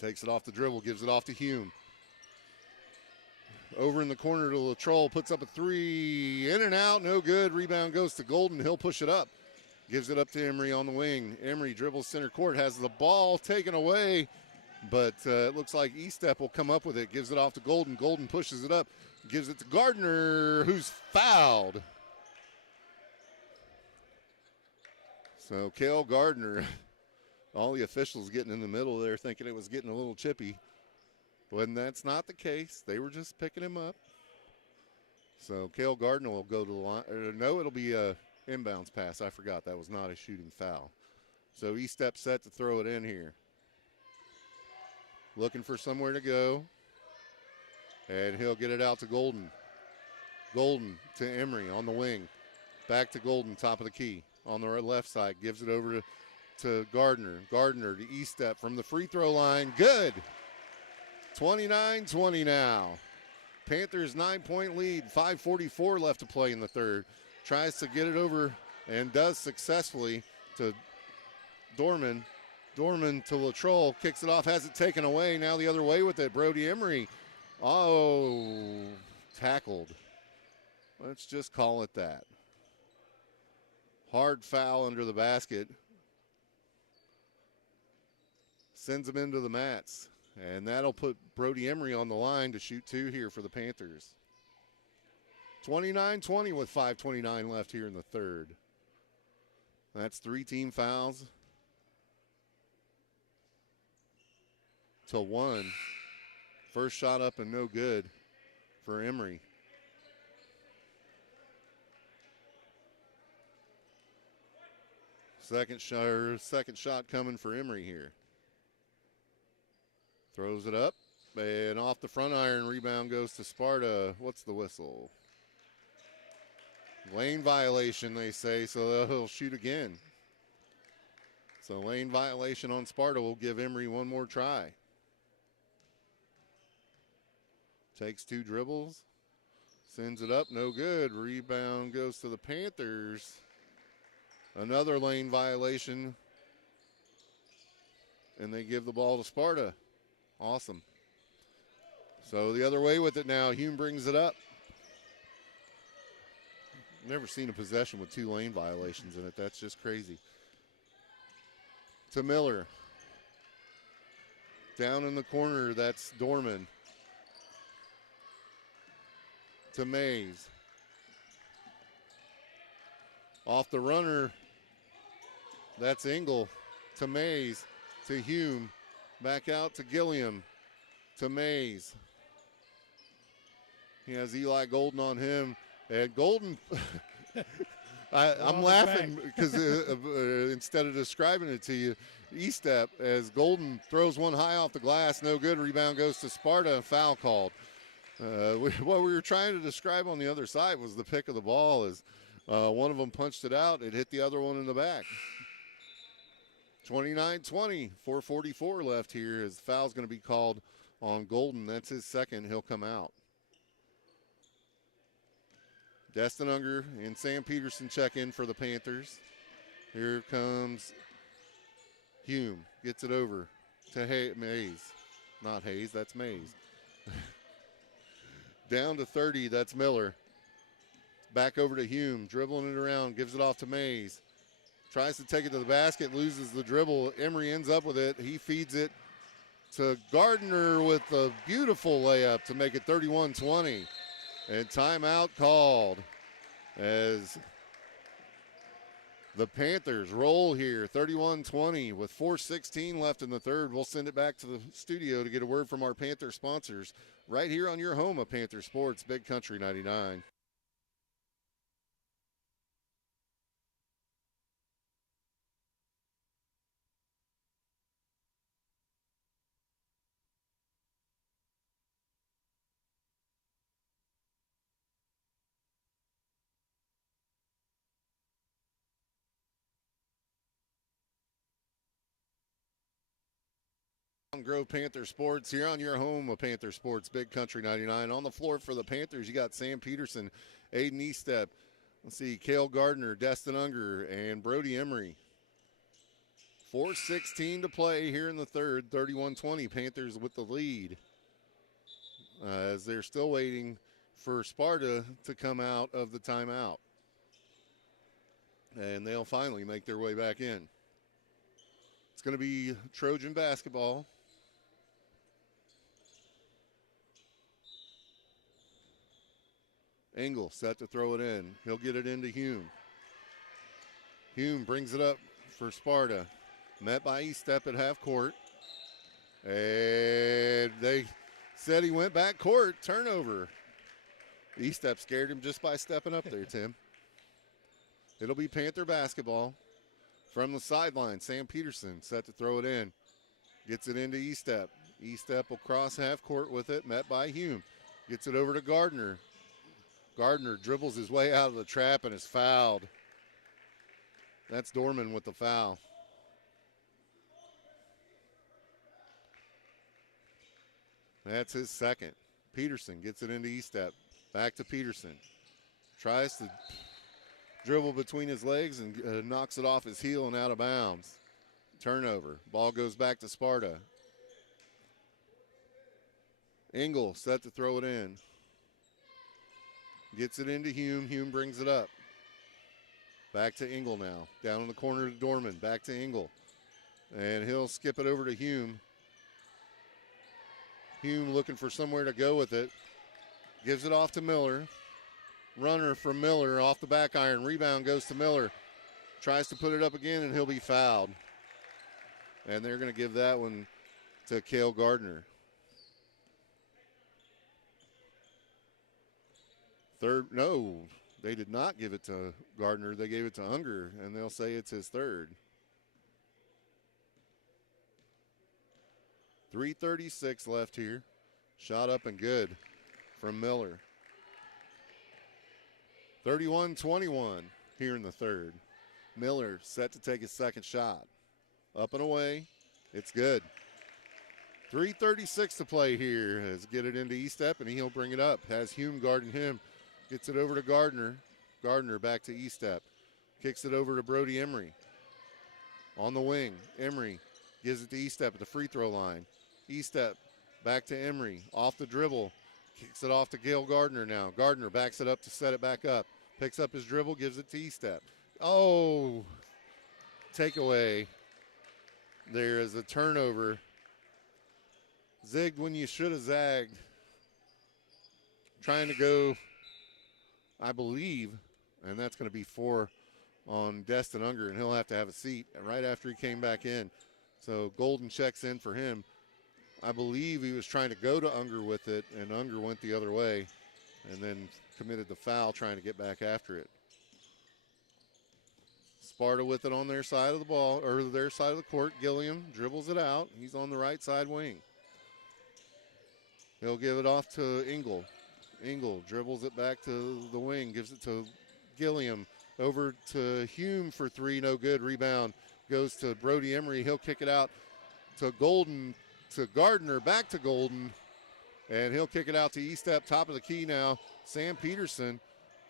Takes it off the dribble, gives it off to Hume. Over in the corner to Latrell, puts up a three, in and out, no good. Rebound goes to Golden, he'll push it up. Gives it up to Emery on the wing. Emery dribbles center court, has the ball taken away, but it looks like E-step will come up with it. Gives it off to Golden, Golden pushes it up, gives it to Gardner, who's fouled. So Cale Gardner, all the officials getting in the middle there thinking it was getting a little chippy. When that's not the case, they were just picking him up. So Cale Gardner will go to the line. No, it'll be a inbounds pass. I forgot that was not a shooting foul. So E-step set to throw it in here. Looking for somewhere to go. And he'll get it out to Golden. Golden to Emery on the wing. Back to Golden, top of the key. On the left side, gives it over to Gardner. Gardner to E-step from the free throw line. Good. 29-20 now. Panthers 9-point lead, 5:44 left to play in the third. Tries to get it over and does successfully to Dorman. Dorman to Latrell, kicks it off, has it taken away. Now the other way with it. Brody Emery. Oh, tackled. Let's just call it that. Hard foul under the basket. Sends him into the mats. And that'll put Brody Emery on the line to shoot two here for the Panthers. 29-20 with 5:29 left here in the third. That's 3 team fouls to 1. First shot up and no good for Emery. Second shot coming for Emery here. Throws it up and off the front iron. Rebound goes to Sparta. What's the whistle? Lane violation, they say, so he'll shoot again. So lane violation on Sparta will give Emery one more try. Takes 2 dribbles. Sends it up, no good. Rebound goes to the Panthers. Another lane violation. And they give the ball to Sparta. Awesome. So the other way with it now. Hume brings it up. Never seen a possession with 2 lane violations in it. That's just crazy. To Miller. Down in the corner, that's Dorman. To Mays. Off the runner, that's Engel. To Mays. To Hume. Back out to Gilliam. To Mays. He has Eli Golden on him. And Golden, I'm laughing because instead of describing it to you, E-step as Golden throws one high off the glass, no good. Rebound goes to Sparta, foul called. What we were trying to describe on the other side was the pick of the ball as one of them punched it out. It hit the other one in the back. 29-20, 4:44 left here as the foul's going to be called on Golden. That's his second. He'll come out. Destin Unger and Sam Peterson check in for the Panthers. Here comes Hume. Gets it over to Mays. Not Hayes, that's Mays. Down to 30, that's Miller. Back over to Hume, dribbling it around, gives it off to Mays. Tries to take it to the basket, loses the dribble. Emery ends up with it. He feeds it to Gardner with a beautiful layup to make it 31-20. And timeout called as the Panthers roll here, 31-20 with 4:16 left in the third. We'll send it back to the studio to get a word from our Panther sponsors right here on your home of Panther Sports, Big Country 99. Grove Panther Sports here on your home of Panther Sports, Big Country 99. On the floor for the Panthers, you got Sam Peterson, Aiden Estep, let's see, Cale Gardner, Destin Unger, and Brody Emery. 4:16 to play here in the third, 31-20, Panthers with the lead. As they're still waiting for Sparta to come out of the timeout. And they'll finally make their way back in. It's going to be Trojan basketball. Engel set to throw it in. He'll get it into Hume. Hume brings it up for Sparta. Met by Estep at half court. And they said he went back court. Turnover. Estep scared him just by stepping up there, Tim. It'll be Panther basketball. From the sideline, Sam Peterson set to throw it in. Gets it into Estep. Estep will cross half court with it. Met by Hume. Gets it over to Gardner. Gardner dribbles his way out of the trap and is fouled. That's Dorman with the foul. That's his second. Peterson gets it into E-step. Back to Peterson. Tries to dribble between his legs and knocks it off his heel and out of bounds. Turnover. Ball goes back to Sparta. Engel set to throw it in. Gets it into Hume. Hume brings it up. Back to Engel now. Down in the corner to Dorman. Back to Engel. And he'll skip it over to Hume. Hume looking for somewhere to go with it. Gives it off to Miller. Runner from Miller off the back iron. Rebound goes to Miller. Tries to put it up again, and he'll be fouled. And they're going to give that one to Cale Gardner. No, they did not give it to Gardner. They gave it to Unger, and they'll say it's his third. 3:36 left here. Shot up and good from Miller. 31-21 here in the third. Miller set to take his second shot. Up and away. It's good. 3:36 to play here. Has get it into E-step, and he'll bring it up. Has Hume guarding him. Gets it over to Gardner. Gardner back to E-step. Kicks it over to Brody Emery. On the wing, Emery gives it to E-step at the free throw line. E-step back to Emery. Off the dribble. Kicks it off to Cale Gardner now. Gardner backs it up to set it back up. Picks up his dribble, gives it to E-step. Oh, takeaway. There is a turnover. Zigged when you should have zagged. Trying to go, I believe, and that's going to be 4 on Destin Unger, and he'll have to have a seat right after he came back in. So Golden checks in for him. I believe he was trying to go to Unger with it, and Unger went the other way and then committed the foul trying to get back after it. Sparta with it on their side of the ball, or their side of the court. Gilliam dribbles it out. He's on the right side wing. He'll give it off to Engel. Engel dribbles it back to the wing, gives it to Gilliam. Over to Hume for 3, no good. Rebound goes to Brody Emery. He'll kick it out to Golden, to Gardner, back to Golden. And he'll kick it out to E-step, top of the key now. Sam Peterson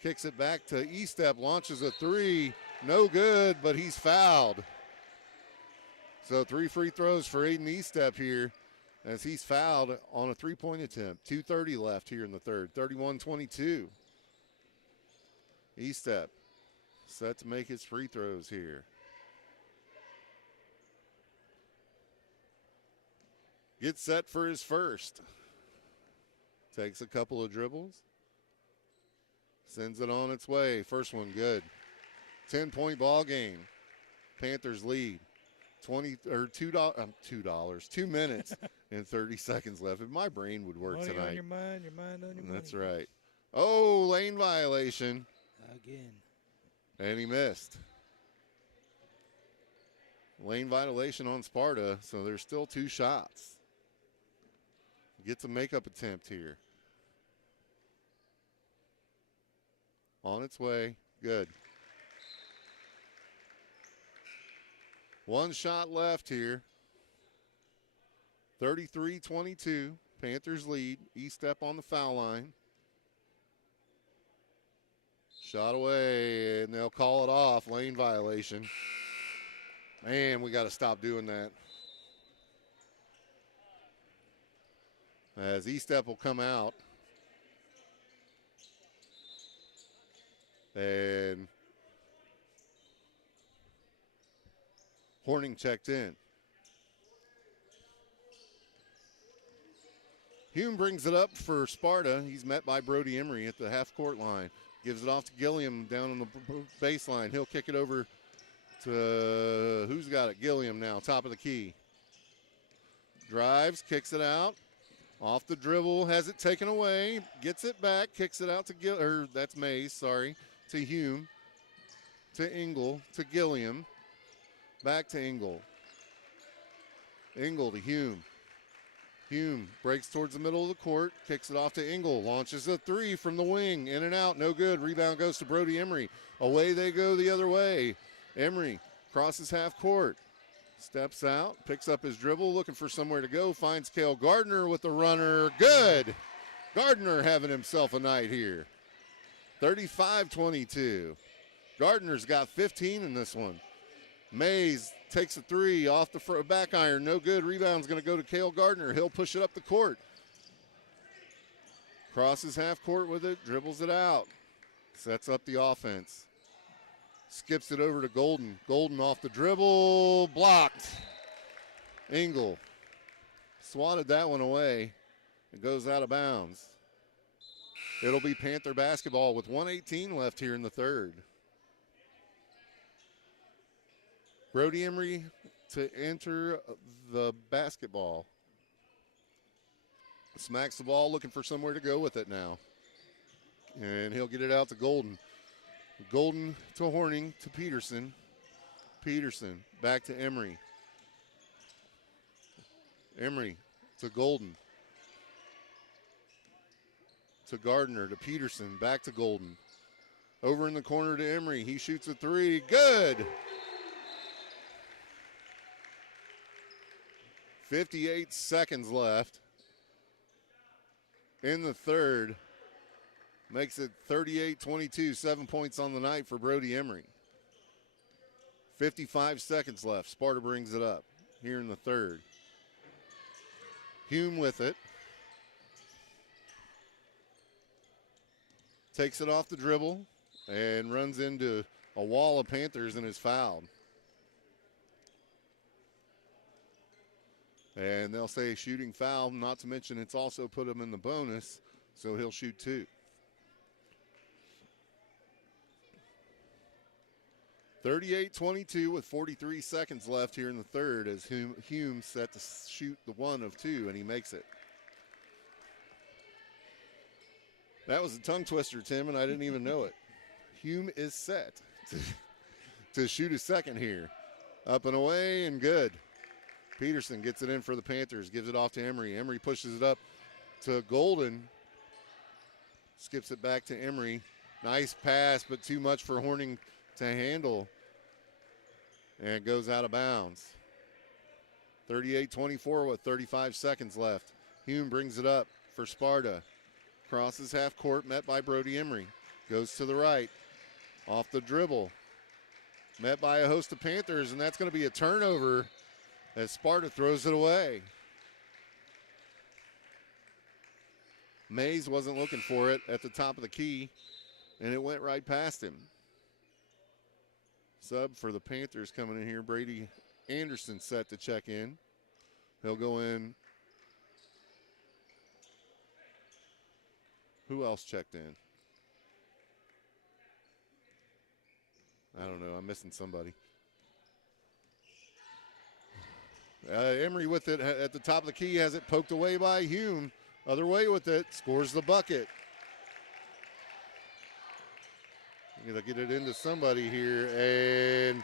kicks it back to E-step, launches a 3. No good, but he's fouled. So 3 free throws for Aiden E-step here as he's fouled on a 3-point attempt. 2:30 left here in the third. 31-22. E-step set to make his free throws here. Gets set for his first. Takes a couple of dribbles. Sends it on its way. First one good. 10-point ball game. Panthers lead. 2 minutes and 30 seconds left. If my brain would work Money tonight. on your mind on your That's money. right. Oh, lane violation. Again. And he missed. Lane violation on Sparta, so there's still 2 shots. Gets a makeup attempt here. On its way. Good. 1 shot left here. 33-22. Panthers lead. E-step on the foul line. Shot away, and they'll call it off. Lane violation. Man, we got to stop doing that. As E-step will come out. And Horning checked in. Hume brings it up for Sparta. He's met by Brody Emery at the half-court line. Gives it off to Gilliam down on the baseline. He'll kick it over to, who's got it? Gilliam now, top of the key. Drives, kicks it out. Off the dribble, has it taken away. Gets it back, kicks it out to that's Mays, sorry. To Hume. To Engel. To Gilliam. Back to Engel. Engel to Hume. Hume breaks towards the middle of the court, kicks it off to Engel, launches a 3 from the wing, in and out, no good. Rebound goes to Brody Emery. Away they go the other way. Emery crosses half court, steps out, picks up his dribble, looking for somewhere to go, finds Cale Gardner with the runner. Good. Gardner having himself a night here. 35-22. Gardner's got 15 in this one. Mays takes a three off the back iron. No good. Rebound's going to go to Cale Gardner. He'll push it up the court. Crosses half court with it, dribbles it out. Sets up the offense. Skips it over to Golden. Golden off the dribble. Blocked. Engel swatted that one away. It goes out of bounds. It'll be Panther basketball with 1:18 left here in the third. Brody Emery to enter the basketball. Smacks the ball, looking for somewhere to go with it now. And he'll get it out to Golden. Golden to Horning to Peterson. Peterson back to Emery. Emery to Golden. To Gardner, to Peterson, back to Golden. Over in the corner to Emery. He shoots a three. Good. 58 seconds left in the third. Makes it 38-22, 7 points on the night for Brody Emery. 55 seconds left. Sparta brings it up here in the third. Hume with it. Takes it off the dribble and runs into a wall of Panthers and is fouled. And they'll say shooting foul, not to mention it's also put him in the bonus, so he'll shoot two. 38-22 with 43 seconds left here in the third as Hume set to shoot the one of two, and he makes it. That was a tongue twister, Tim, and I didn't even know it. Hume is set to shoot a second here. Up and away and good. Peterson gets it in for the Panthers, gives it off to Emery. Emery pushes it up to Golden. Skips it back to Emery. Nice pass, but too much for Horning to handle. And it goes out of bounds. 38-24 with 35 seconds left. Hume brings it up for Sparta. Crosses half court, met by Brody Emery. Goes to the right. Off the dribble. Met by a host of Panthers, and that's going to be a turnover as Sparta throws it away. Mays wasn't looking for it at the top of the key, and it went right past him. Sub for the Panthers coming in here. Brady Anderson set to check in. He'll go in. Who else checked in? I don't know. I'm missing somebody. Emery with it at the top of the key, has it poked away by Hume. Other way with it, scores the bucket. Gonna get it into somebody here, and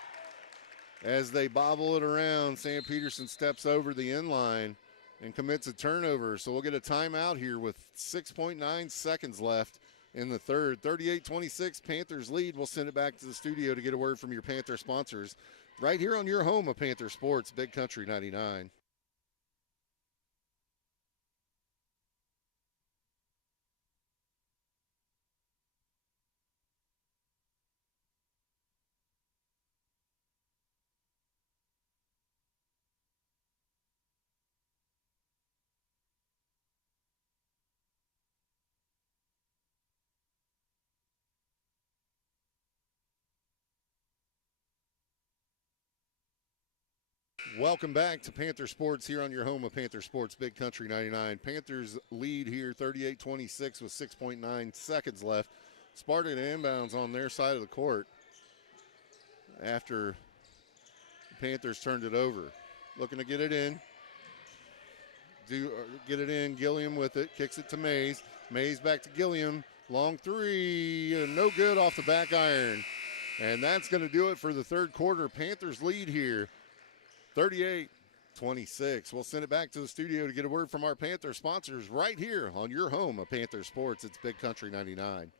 as they bobble it around, Sam Peterson steps over the end line and commits a turnover. So we'll get a timeout here with 6.9 seconds left in the third. 38-26, Panthers lead. We'll send it back to the studio to get a word from your Panther sponsors right here on your home of Panther Sports, Big Country 99. Welcome back to Panther Sports here on your home of Panther Sports, Big Country 99. Panthers lead here 38-26 with 6.9 seconds left. Sparta inbounds on their side of the court after the Panthers turned it over. Looking to get it in. Get it in. Gilliam with it. Kicks it to Mays. Mays back to Gilliam. Long three. No good off the back iron. And that's going to do it for the third quarter. Panthers lead here 38-26. We'll send it back to the studio to get a word from our Panther sponsors right here on your home of Panther Sports. It's Big Country 99.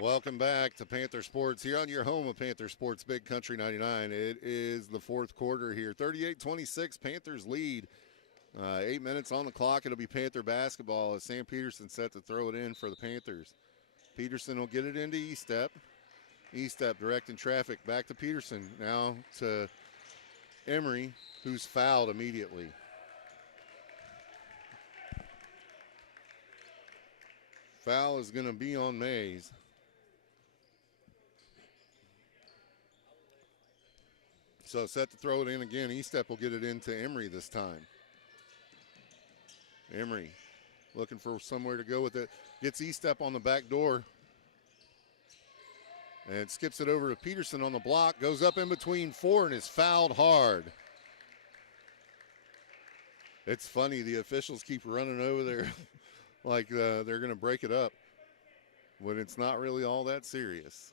Welcome back to Panther Sports here on your home of Panther Sports, Big Country 99. It is the fourth quarter here. 38-26, Panthers lead. 8 minutes on the clock. It'll be Panther basketball as Sam Peterson set to throw it in for the Panthers. Peterson will get it into E-Step. E-Step directing traffic back to Peterson. Now to Emery, who's fouled immediately. Foul is going to be on Mays. So set to throw it in again. E-Step will get it into Emery this time. Emery looking for somewhere to go with it. Gets E-Step on the back door. And skips it over to Peterson on the block. Goes up in between four and is fouled hard. It's funny, the officials keep running over there like they're going to break it up when it's not really all that serious.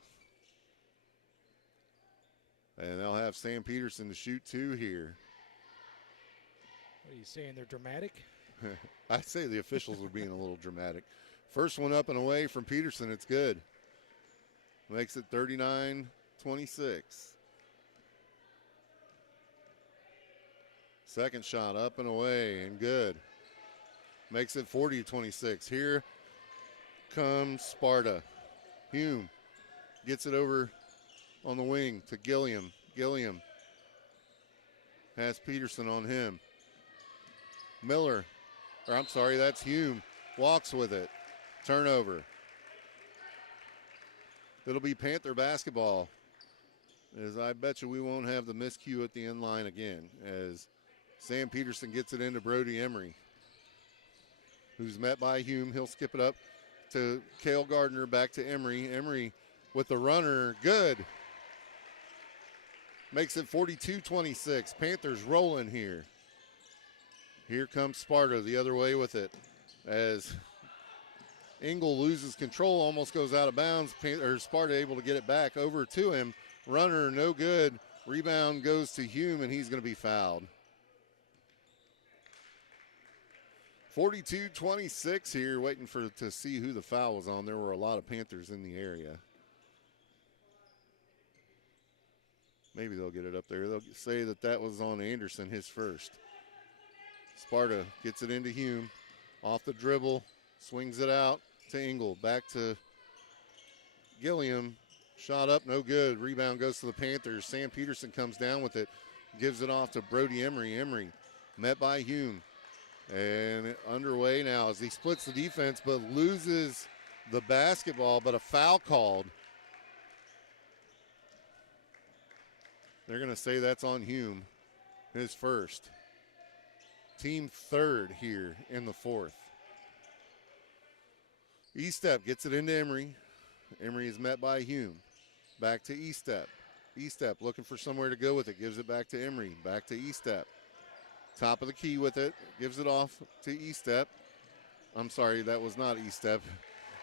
And they'll have Sam Peterson to shoot two here. What are you saying, they're dramatic? I'd say the officials are being a little dramatic. First one up and away from Peterson, it's good. Makes it 39-26. Second shot up and away and good. Makes it 40-26. Here comes Sparta. Hume gets it over on the wing to Gilliam. Gilliam has Peterson on him. Miller, or I'm sorry, that's Hume. Walks with it. Turnover. It'll be Panther basketball. As I bet you we won't have the miscue at the end line again. As Sam Peterson gets it into Brody Emery, who's met by Hume. He'll skip it up to Cale Gardner, back to Emery. Emery with the runner, good. Makes it 42-26. Panthers rolling here. Here comes Sparta the other way with it. As Engel loses control, almost goes out of bounds. Sparta able to get it back over to him. Runner, no good. Rebound goes to Hume, and he's going to be fouled. 42-26 here, waiting to see who the foul was on. There were a lot of Panthers in the area. Maybe they'll get it up there. They'll say that was on Anderson, his first. Sparta gets it into Hume. Off the dribble, swings it out to Engel. Back to Gilliam. Shot up, no good. Rebound goes to the Panthers. Sam Peterson comes down with it. Gives it off to Brody Emery. Emery met by Hume. And underway now as he splits the defense but loses the basketball, but a foul called. They're going to say that's on Hume, his first. Team third here in the fourth. E-Step gets it into Emery. Emery is met by Hume. Back to E-Step. E-Step looking for somewhere to go with it. Gives it back to Emery. Back to E-Step. Top of the key with it. Gives it off to E-Step. I'm sorry, that was not E-Step.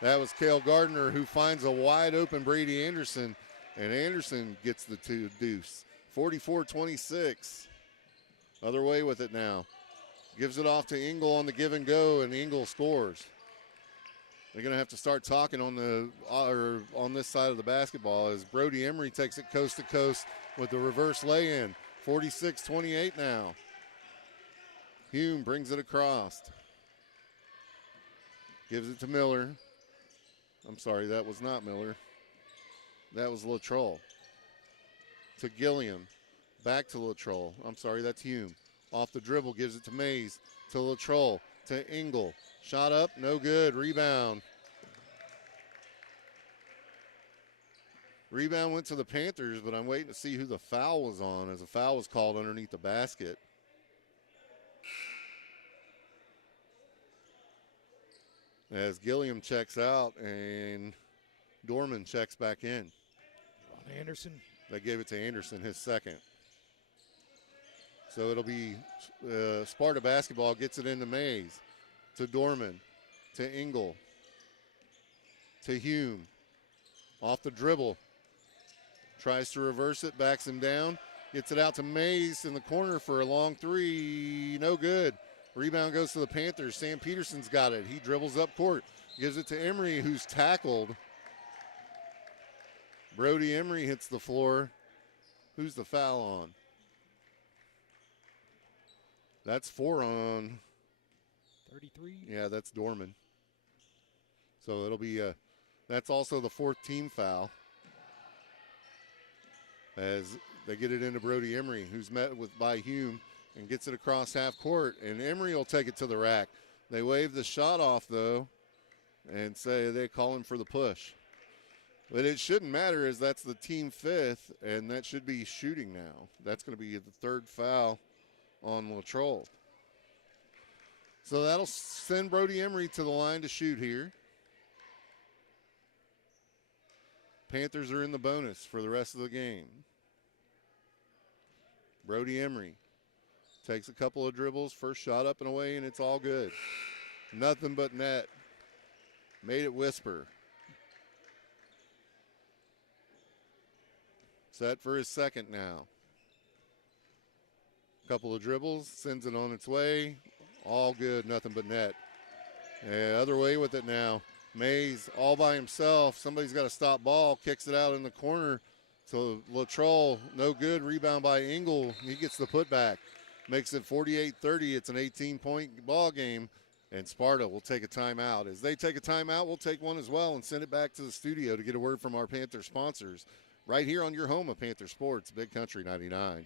That was Cale Gardner, who finds a wide open Brady Anderson. And Anderson gets the deuce. 44-26. Other way with it now. Gives it off to Engel on the give and go, and Engel scores. They're going to have to start talking on this side of the basketball as Brody Emery takes it coast to coast with the reverse lay-in. 46-28 now. Hume brings it across. Gives it to Miller. I'm sorry, that was not Miller. That was Latroll. To Gilliam. Back to Latroll. I'm sorry, that's Hume. Off the dribble, gives it to Mays. To Latroll. To Engel. Shot up, no good. Rebound. Rebound went to the Panthers, but I'm waiting to see who the foul was on, as a foul was called underneath the basket. As Gilliam checks out and Dorman checks back in. On Anderson. They gave it to Anderson, his second. So it'll be Sparta basketball, gets it into Mays. To Dorman. To Engel. To Hume. Off the dribble. Tries to reverse it, backs him down. Gets it out to Mays in the corner for a long three. No good. Rebound goes to the Panthers. Sam Peterson's got it. He dribbles up court. Gives it to Emery, who's tackled. Brody Emery hits the floor. Who's the foul on? That's 4 on. 33. Yeah, that's Dorman. So it'll be that's also the 4th team foul. As they get it into Brody Emery, who's met with by Hume and gets it across half court, and Emery will take it to the rack. They wave the shot off, though, and say they call him for the push. But it shouldn't matter, as that's the team 5th, and that should be shooting now. That's going to be the 3rd foul on Latroll. So that'll send Brody Emery to the line to shoot here. Panthers are in the bonus for the rest of the game. Brody Emery takes a couple of dribbles, first shot up and away, and it's all good. Nothing but net. Made it whisper. Set for his second now. Couple of dribbles, sends it on its way. All good, nothing but net. Other way with it now. Mays all by himself. Somebody's got to stop ball. Kicks it out in the corner. So Latroll, no good. Rebound by Engel. He gets the putback. Makes it 48-30. It's an 18-point ball game. And Sparta will take a timeout. As they take a timeout, we'll take one as well and send it back to the studio to get a word from our Panther sponsors. Right here on your home of Panther Sports, Big Country 99.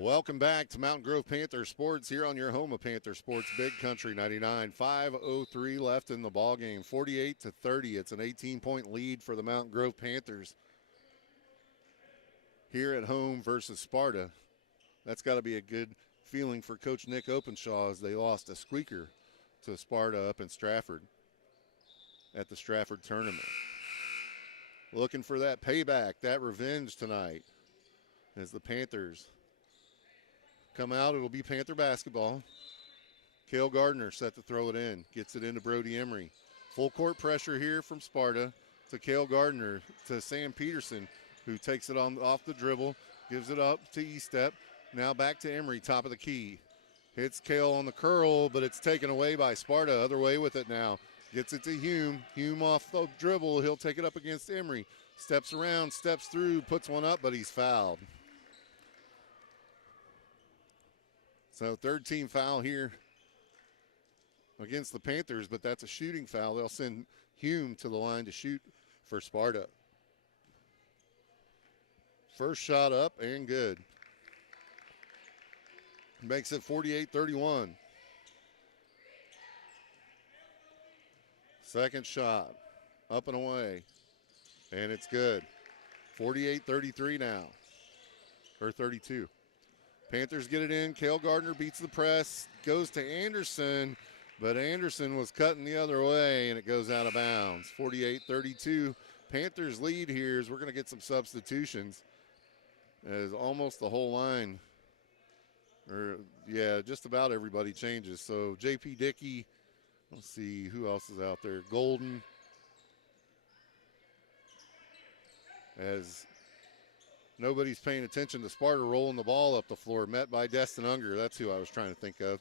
Welcome back to Mountain Grove Panther Sports here on your home of Panther Sports, Big Country 99. 5:03 left in the ball game, 48-30. It's an 18-point lead for the Mountain Grove Panthers here at home versus Sparta. That's got to be a good feeling for Coach Nick Openshaw, as they lost a squeaker to Sparta up in Stratford at the Stratford tournament. Looking for that payback, that revenge tonight, as the Panthers come out. It'll be Panther basketball. Cale Gardner set to throw it in. Gets it into Brody Emery. Full court pressure here from Sparta to Cale Gardner to Sam Peterson, who takes it off the dribble, gives it up to E-Step. Now back to Emery, top of the key. Hits Cale on the curl, but it's taken away by Sparta. Other way with it now. Gets it to Hume. Hume off the dribble. He'll take it up against Emery. Steps around, steps through, puts one up, but he's fouled. So 3rd team foul here against the Panthers, but that's a shooting foul. They'll send Hume to the line to shoot for Sparta. First shot up and good. Makes it 48-31. Second shot, up and away, and it's good. 48-33 now, or 32. Panthers get it in. Cale Gardner beats the press, goes to Anderson, but Anderson was cutting the other way, and it goes out of bounds. 48-32. Panthers lead here as we're going to get some substitutions, as almost the whole line, or yeah, just about everybody changes. So J.P. Dickey, let's see who else is out there. Golden, as nobody's paying attention to Sparta rolling the ball up the floor, met by Destin Unger. That's who I was trying to think of.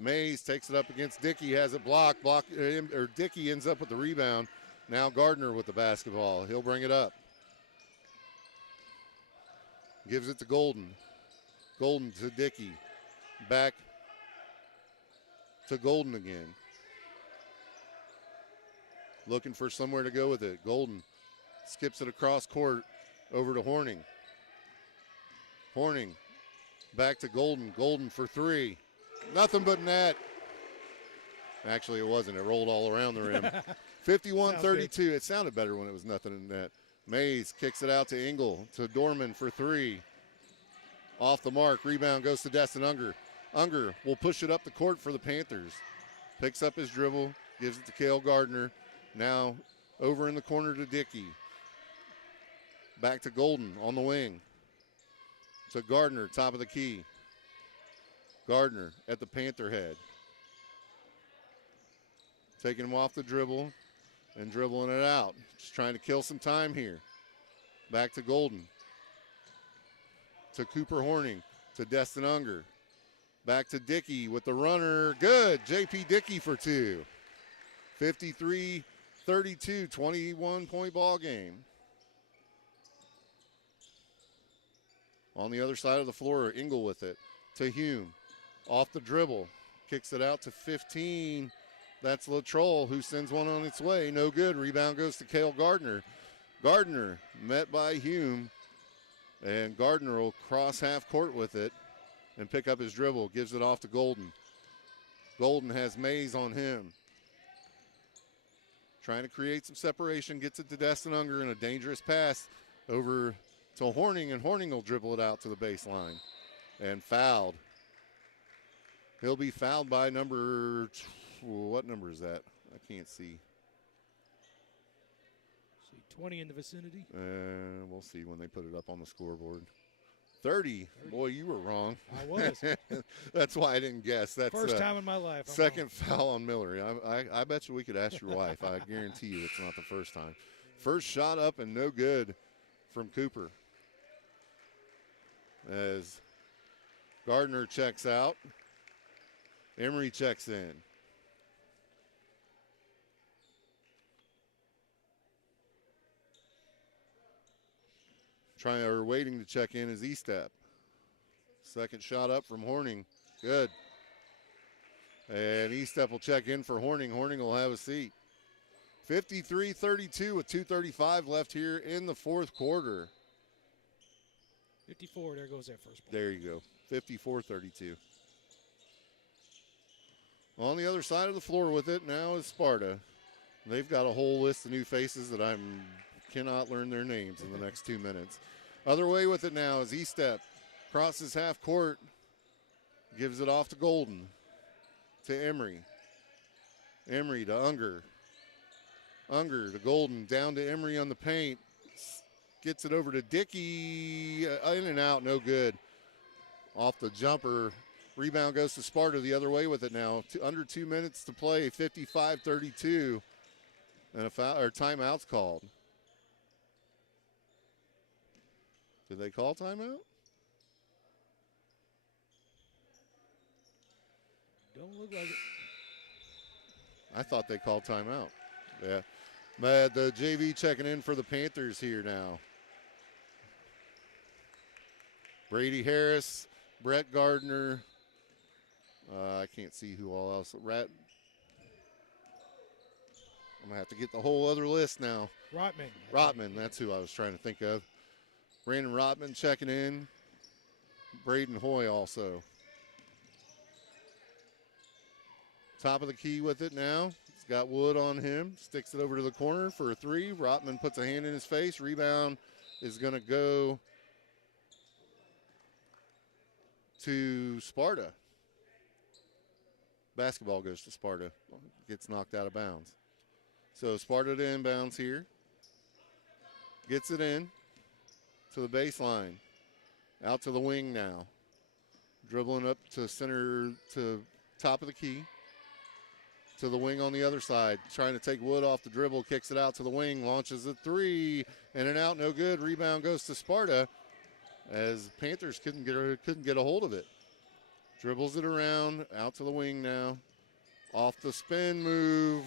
Mays takes it up against Dickey, has it blocked, or Dickey ends up with the rebound. Now Gardner with the basketball. He'll bring it up. Gives it to Golden. Golden to Dickey. Back to Golden again. Looking for somewhere to go with it. Golden skips it across court over to Horning. Horning back to Golden. Golden for 3. Nothing but net. Actually, it wasn't. It rolled all around the rim. 51-32. It sounded better when it was nothing in net. Mays kicks it out to Engel, to Dorman for 3. Off the mark. Rebound goes to Destin Unger. Unger will push it up the court for the Panthers. Picks up his dribble, gives it to Cale Gardner. Now over in the corner to Dickey. Back to Golden on the wing. To Gardner, top of the key. Gardner at the Panther head. Taking him off the dribble and dribbling it out. Just trying to kill some time here. Back to Golden. To Cooper Horning. To Destin Unger. Back to Dickey with the runner. Good. J.P. Dickey for two. 53-32, 21-point ball game. On the other side of the floor, Engel with it. To Hume. Off the dribble. Kicks it out to 15. That's Latroll, who sends one on its way. No good. Rebound goes to Cale Gardner. Gardner met by Hume. And Gardner will cross half court with it and pick up his dribble. Gives it off to Golden. Golden has Mays on him. Trying to create some separation. Gets it to Destin Unger in a dangerous pass over to Horning, and Horning will dribble it out to the baseline. And fouled. He'll be fouled by number, what number is that? I can't see. 20 in the vicinity. We'll see when they put it up on the scoreboard. 30. Boy, you were wrong. I was. That's why I didn't guess. That's first time in my life. Second foul on Miller. I bet you we could ask your wife. I guarantee you it's not the first time. First shot up and no good from Cooper. As Gardner checks out, Emery checks in. Waiting to check in is E-Step. Second shot up from Horning. Good. And E-Step will check in for Horning. Horning will have a seat. 53-32 with 2:35 left here in the fourth quarter. 54, there goes that first ball. There you go. 54-32. On the other side of the floor with it now is Sparta. They've got a whole list of new faces that I cannot learn their names in the next 2 minutes. Other way with it now is E-Step. Crosses half court. Gives it off to Golden. To Emery. Emery to Unger. Unger to Golden. Down to Emery on the paint. Gets it over to Dickey. In and out, no good. Off the jumper. Rebound goes to Sparta the other way with it now. Under 2 minutes to play. 55-32. And a foul or timeout's called. Did they call timeout? Don't look like it. I thought they called timeout. Yeah. But the JV checking in for the Panthers here now. Brady Harris, Brett Gardner. I can't see who all else. I'm going to have to get the whole other list now. Rotman, that's who I was trying to think of. Brandon Rotman checking in. Braden Hoy also. Top of the key with it now. He's got Wood on him. Sticks it over to the corner for a three. Rotman puts a hand in his face. Rebound is going to go to Sparta. Basketball goes to Sparta. Gets knocked out of bounds. So Sparta to inbounds here. Gets it in to the baseline. Out to the wing now. Dribbling up to center to top of the key. To the wing on the other side. Trying to take Wood off the dribble. Kicks it out to the wing. Launches a three. In and out. No good. Rebound goes to Sparta. As Panthers couldn't get a hold of it. Dribbles it around. Out to the wing now. Off the spin move.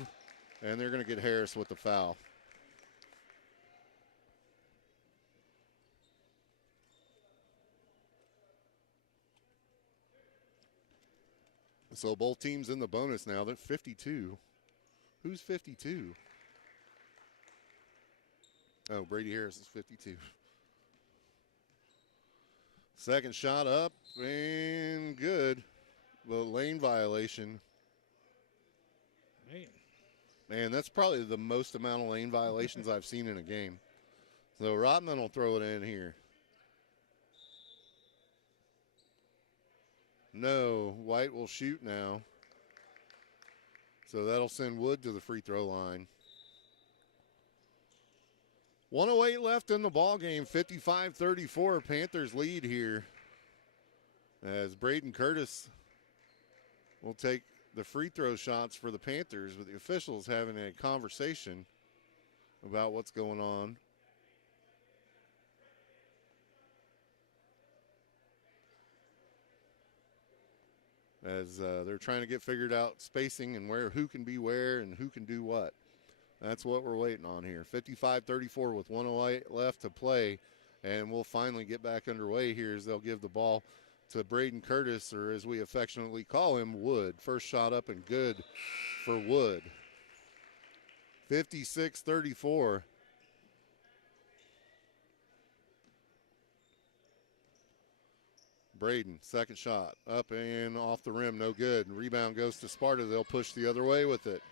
And they're going to get Harris with the foul. So both teams in the bonus now. They're 52. Who's 52? Oh, Brady Harris is 52. Second shot up and good. The lane violation. Man, that's probably the most amount of lane violations I've seen in a game. So Rotman will throw it in here. No. White will shoot now. So that'll send Wood to the free throw line. 1:08 left in the ball game. 55-34. Panthers lead here. As Braden Curtis will take the free throw shots for the Panthers, but the officials having a conversation about what's going on. As they're trying to get figured out spacing and who can be where and who can do what. That's what we're waiting on here. 55-34 with 1:08 left to play, and we'll finally get back underway here as they'll give the ball to Braden Curtis, or as we affectionately call him, Wood. First shot up and good for Wood. 56-34. Braden, second shot, up and off the rim, no good. Rebound goes to Sparta. They'll push the other way with it.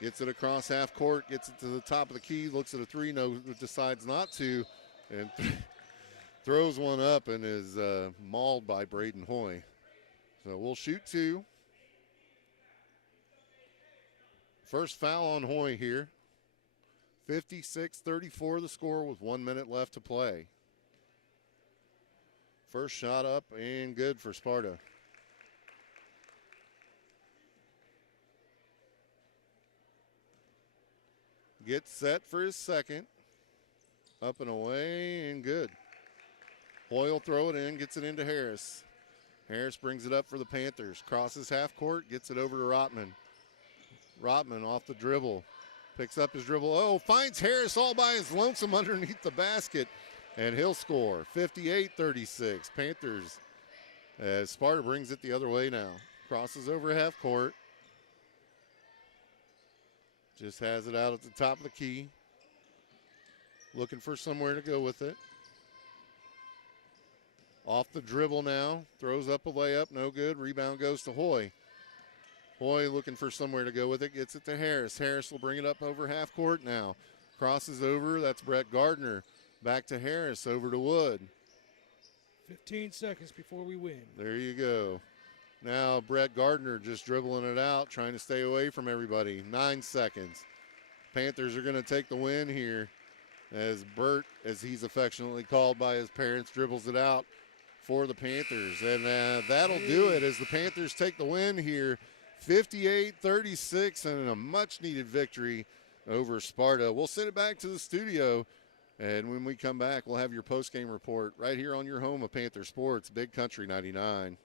Gets it across half court, gets it to the top of the key, looks at a three, decides not to, and throws one up and is mauled by Braden Hoy. So we'll shoot two. First foul on Hoy here. 56-34 the score with 1 minute left to play. First shot up and good for Sparta. Gets set for his second. Up and away and good. Hoy will throw it in, gets it into Harris. Harris brings it up for the Panthers. Crosses half court, gets it over to Rotman. Rotman off the dribble. Picks up his dribble. Oh, finds Harris all by his lonesome underneath the basket. And he'll score. 58-36. Panthers, as Sparta brings it the other way now. Crosses over half court. Just has it out at the top of the key. Looking for somewhere to go with it. Off the dribble now. Throws up a layup. No good. Rebound goes to Hoy. Hoy looking for somewhere to go with it. Gets it to Harris. Harris will bring it up over half court now. Crosses over. That's Brett Gardner. Back to Harris. Over to Wood. 15 seconds before we win. There you go. Now Brett Gardner just dribbling it out, trying to stay away from everybody. 9 seconds. Panthers are going to take the win here as Bert, as he's affectionately called by his parents, dribbles it out for the Panthers. And that'll do it as the Panthers take the win here. 58-36 and a much-needed victory over Sparta. We'll send it back to the studio, and when we come back, we'll have your post-game report right here on your home of Panther Sports, Big Country 99.